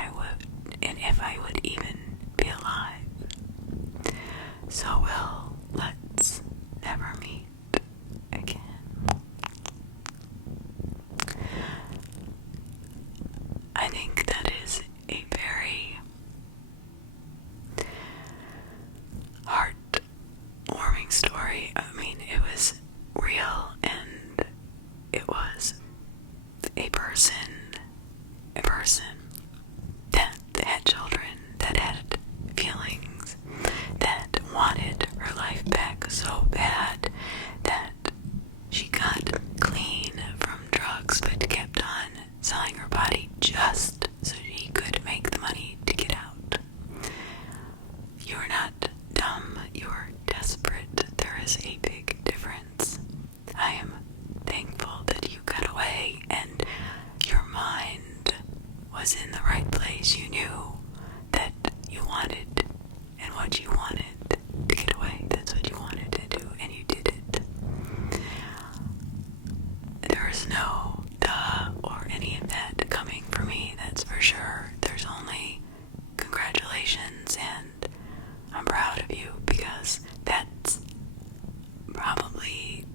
if I would even be alive. So let's never meet again. I think that is a very heartwarming story. I mean, it was real, and it was a person that had children, that had feelings, that wanted her life back so bad that she got clean from drugs but kept on selling her body just so she could make the money to get out. You are not dumb, you are desperate. There is a big difference. I am thankful that you got away and your mind was in the right place. You knew that you wanted and what you wanted to get away. That's what you wanted to do, and you did it. There is no duh or any of that coming for me, that's for sure. There's only congratulations, and I'm proud of you, because that's probably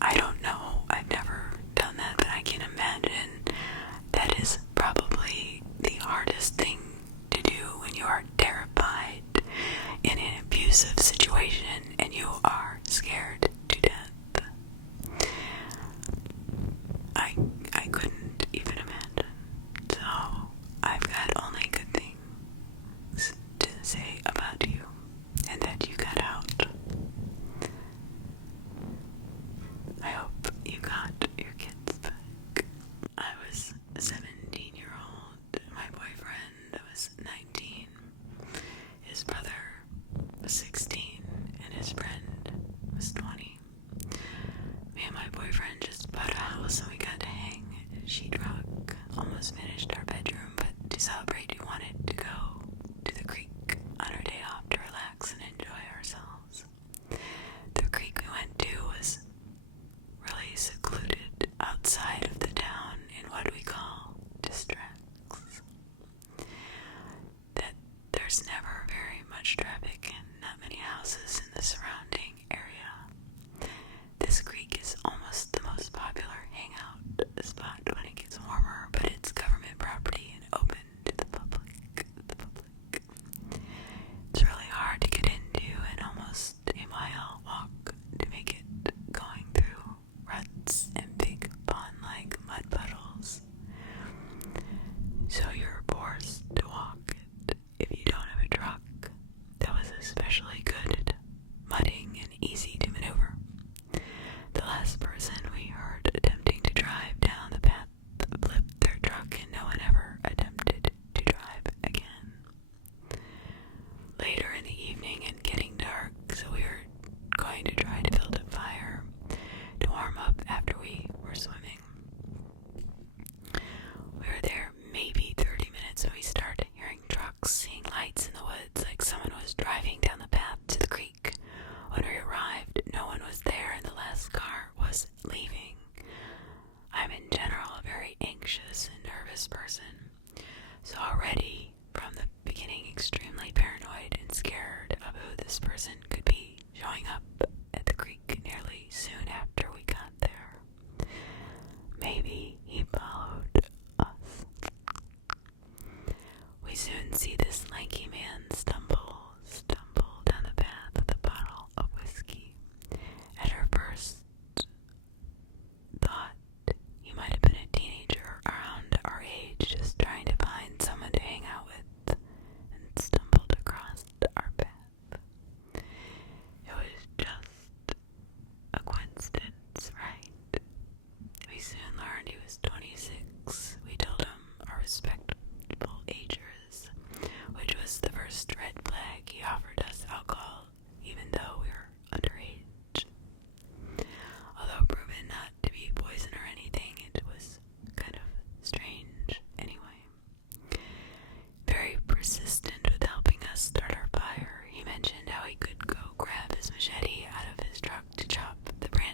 I don't know, I've never done that, but I can imagine that is probably the hardest thing to do when you are terrified in an abusive situation and you are scared to death. I couldn't even imagine. So I've got only good things to say about you and that you got out. I hope you got your kids back. I was a 17-year-old. My boyfriend was 19. His brother was 16, and his friend was 20. Me and my boyfriend just bought a house and we got to hang. Sheetrock. Almost finished our bedroom, but to celebrate we wanted to go to the creek on our day off to relax and enjoy ourselves. The creek we went to was really secluded outside of the town in what we call districts. That there's never very much traffic and not many houses in the surrounding area. This creek is almost the most popular hangout spot when it gets warmer, but it's government property and open to the public.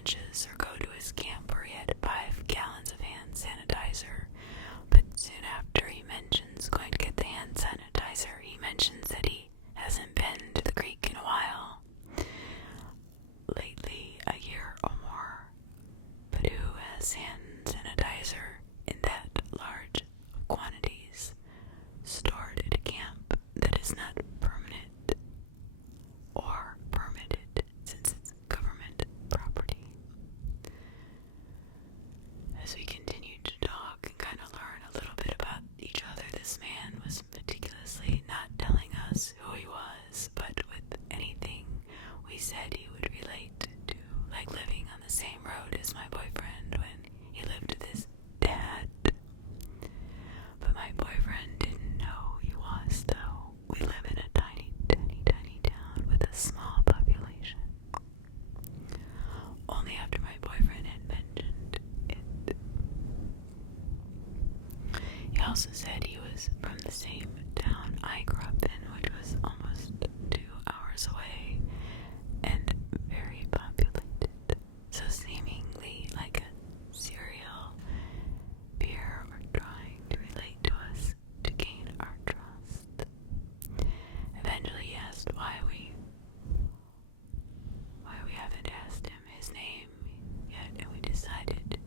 matches or go to his camp where he had 5 gallons of hand sanitizer. But soon after he mentions going to get the hand sanitizer, he mentions that he hasn't been to the creek in a while. Lately, a year or more. But who has hand sanitizer in that large quantities stored at a camp that is not permanent or permitted since it's government property? As we continued to talk and kind of learn a little bit about each other, this man was meticulously not telling us who he was, but with anything we said he would relate to, like living on the same road as my boyfriend when he lived with his dad. But my boyfriend didn't know who he was, though. We live in a tiny, tiny, tiny town with a small population. Only after my boyfriend had mentioned it. He also said he was from the same town I grew up in, which was almost 2 hours away and very populated. So seemingly like a serial peer or trying to relate to us to gain our trust. Eventually he asked why we haven't asked him his name yet, and we decided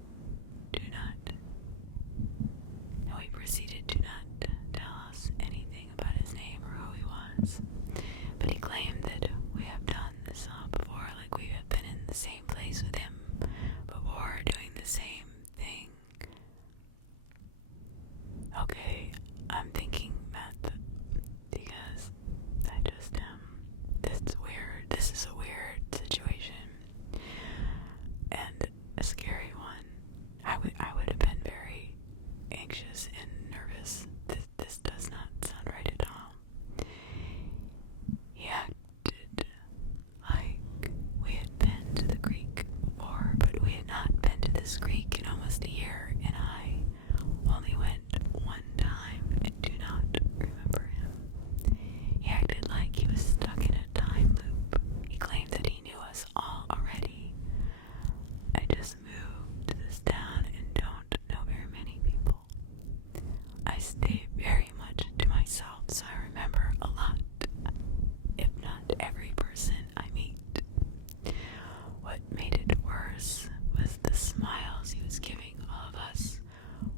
we proceeded to not tell us anything about his name or who he was. But he claimed that we have done this all before, like we have been in the same place with him before, doing the same thing. Okay, I'm thinking math because I just this is weird. This is a weird situation and a scary one. I would have been very anxious and nervous. This does not sound right at all. He acted like we had been to the creek before, but we had not been to this creek in almost a year, and I only went one time and do not remember him. He acted like he was stuck in a time loop. He claimed that he knew us all already. I just moved to this town and don't know very many people. I stay very much to myself, so I remember a lot, if not every person I meet. What made it worse was the smiles he was giving all of us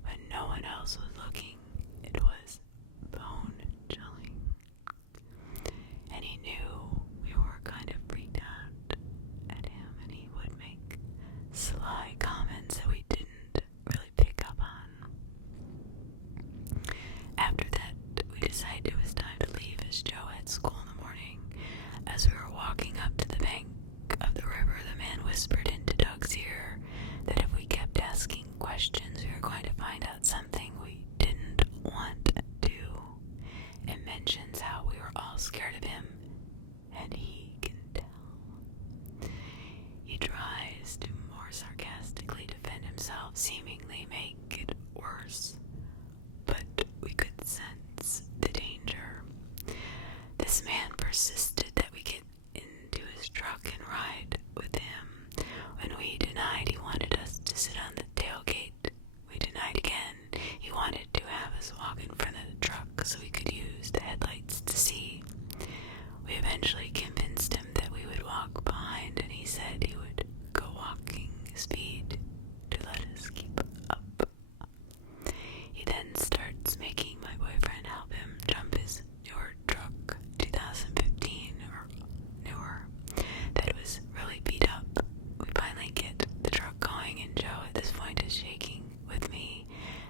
when no one else was looking. It was bone-chilling. And he knew we were kind of freaked out at him, and he would make sly comments that we didn't really pick up on. After that, we decided it was time to leave as Joe had school in the morning. As we were walking up to the bank of the river, the man whispered into Doug's ear that if we kept asking questions, we were going to find out something we didn't want to. It mentions how we were all scared of him, and he can tell. He tries to more sarcastically defend himself, seemingly make it worse, but we could sense the danger. This man persisted that we get into his truck and ride with him. When we denied he wanted us to sit on the tailgate, we denied again. He wanted to have us walk in front of the truck so we could use the headlights to see. We eventually convinced him that we would walk behind, and he said he would go walking speed to let us keep up. He then starts making my boyfriend help him jump his newer truck, 2015 or newer, that was really beat up. We finally get the truck going, and Joe at this point is shaking with me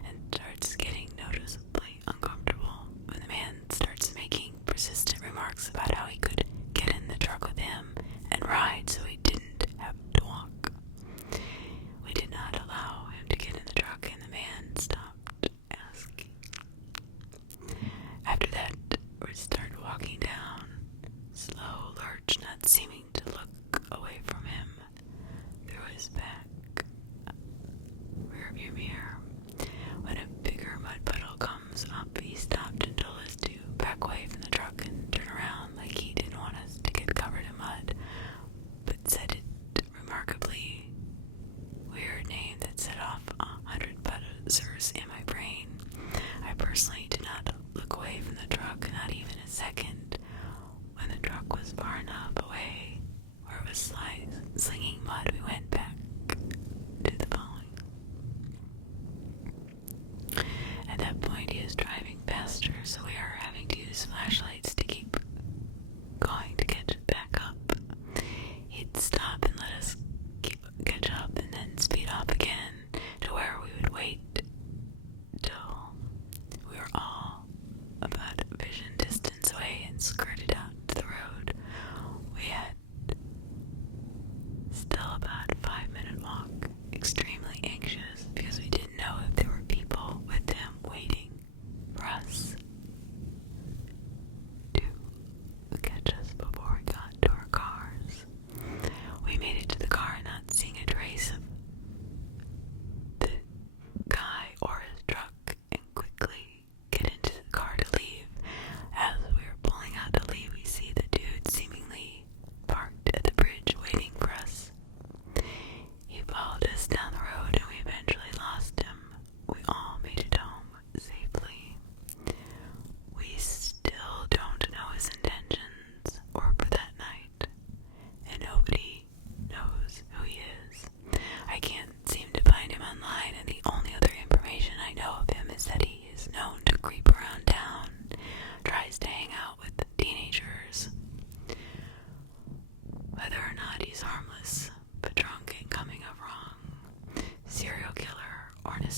and starts getting noticeably uncomfortable when the man starts making persistent remarks about how he could get in the truck with him and ride so he didn't have to walk.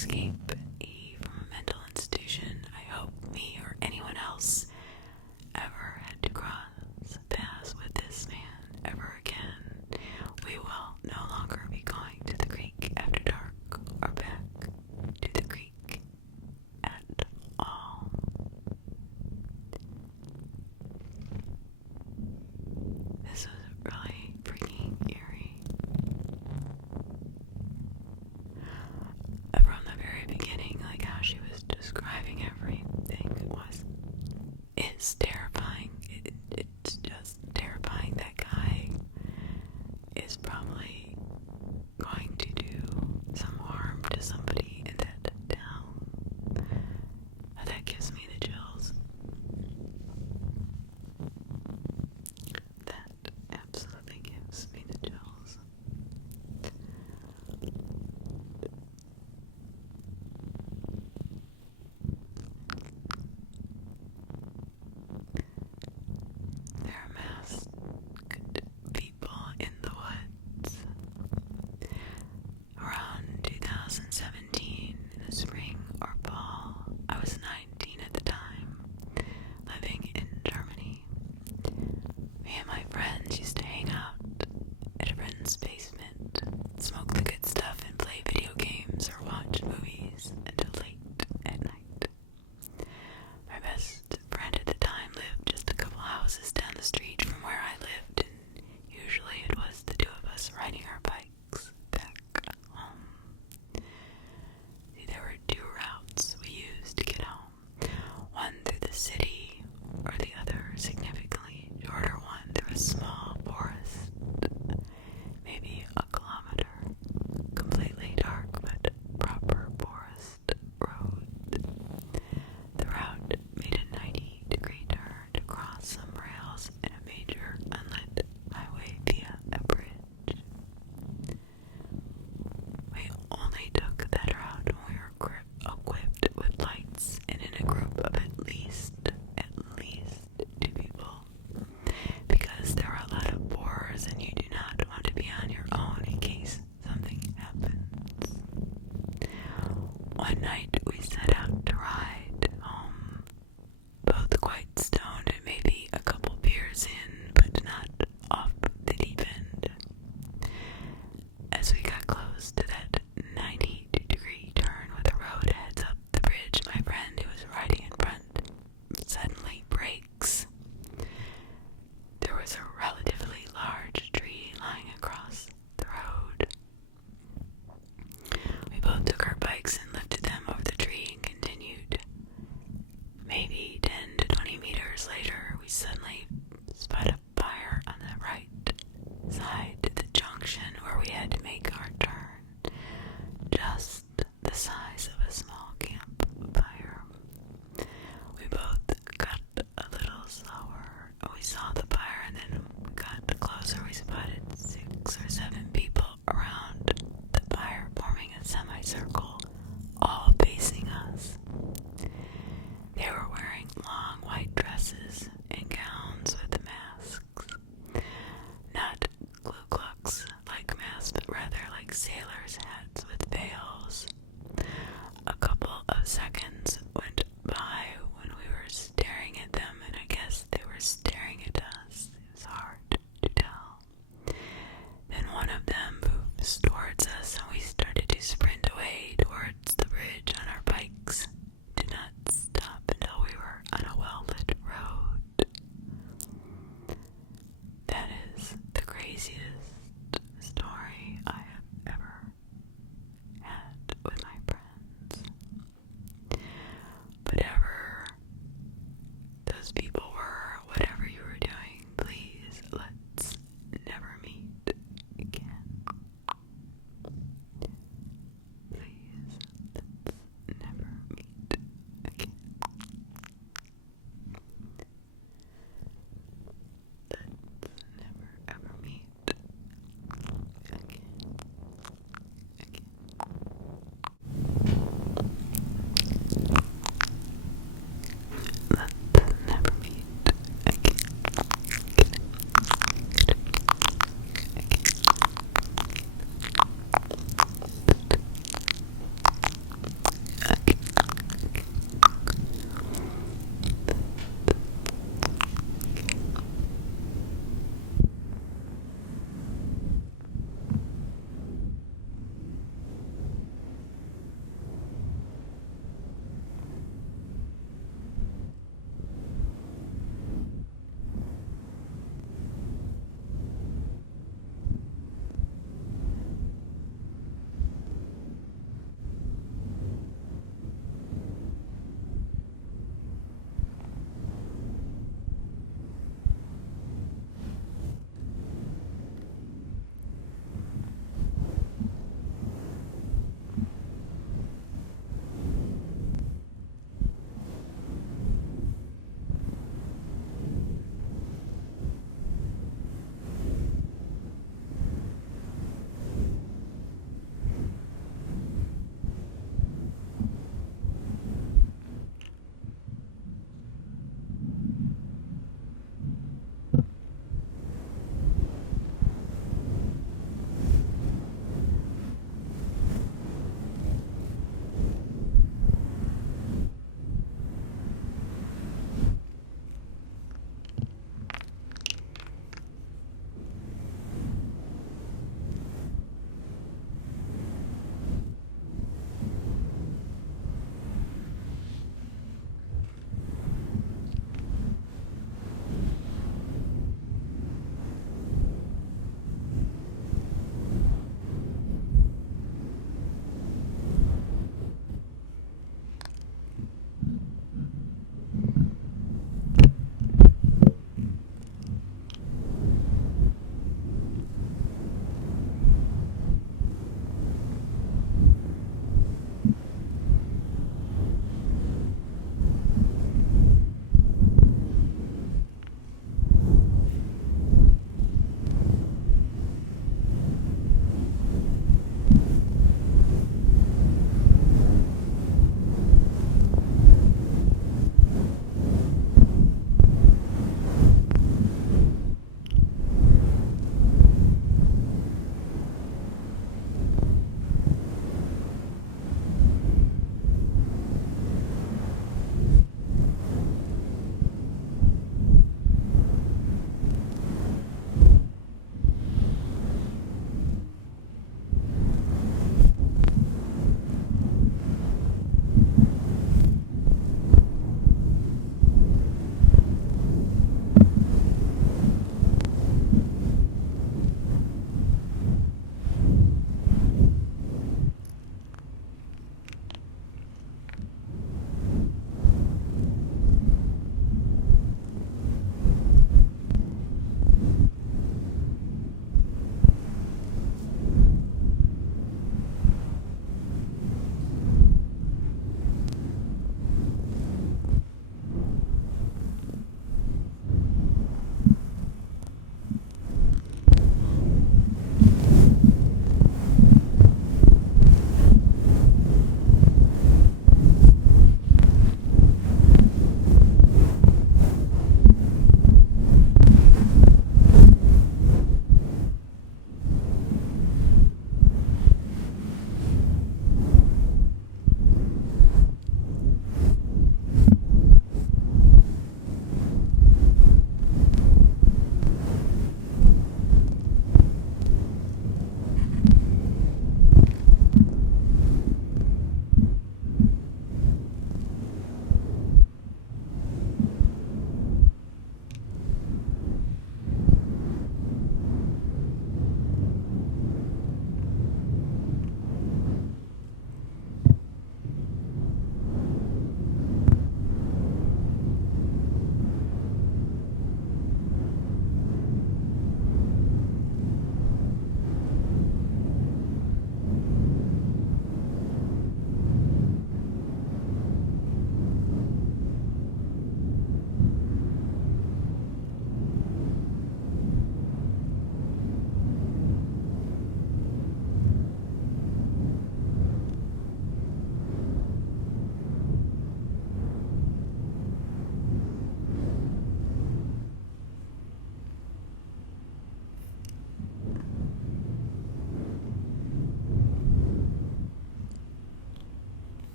escape.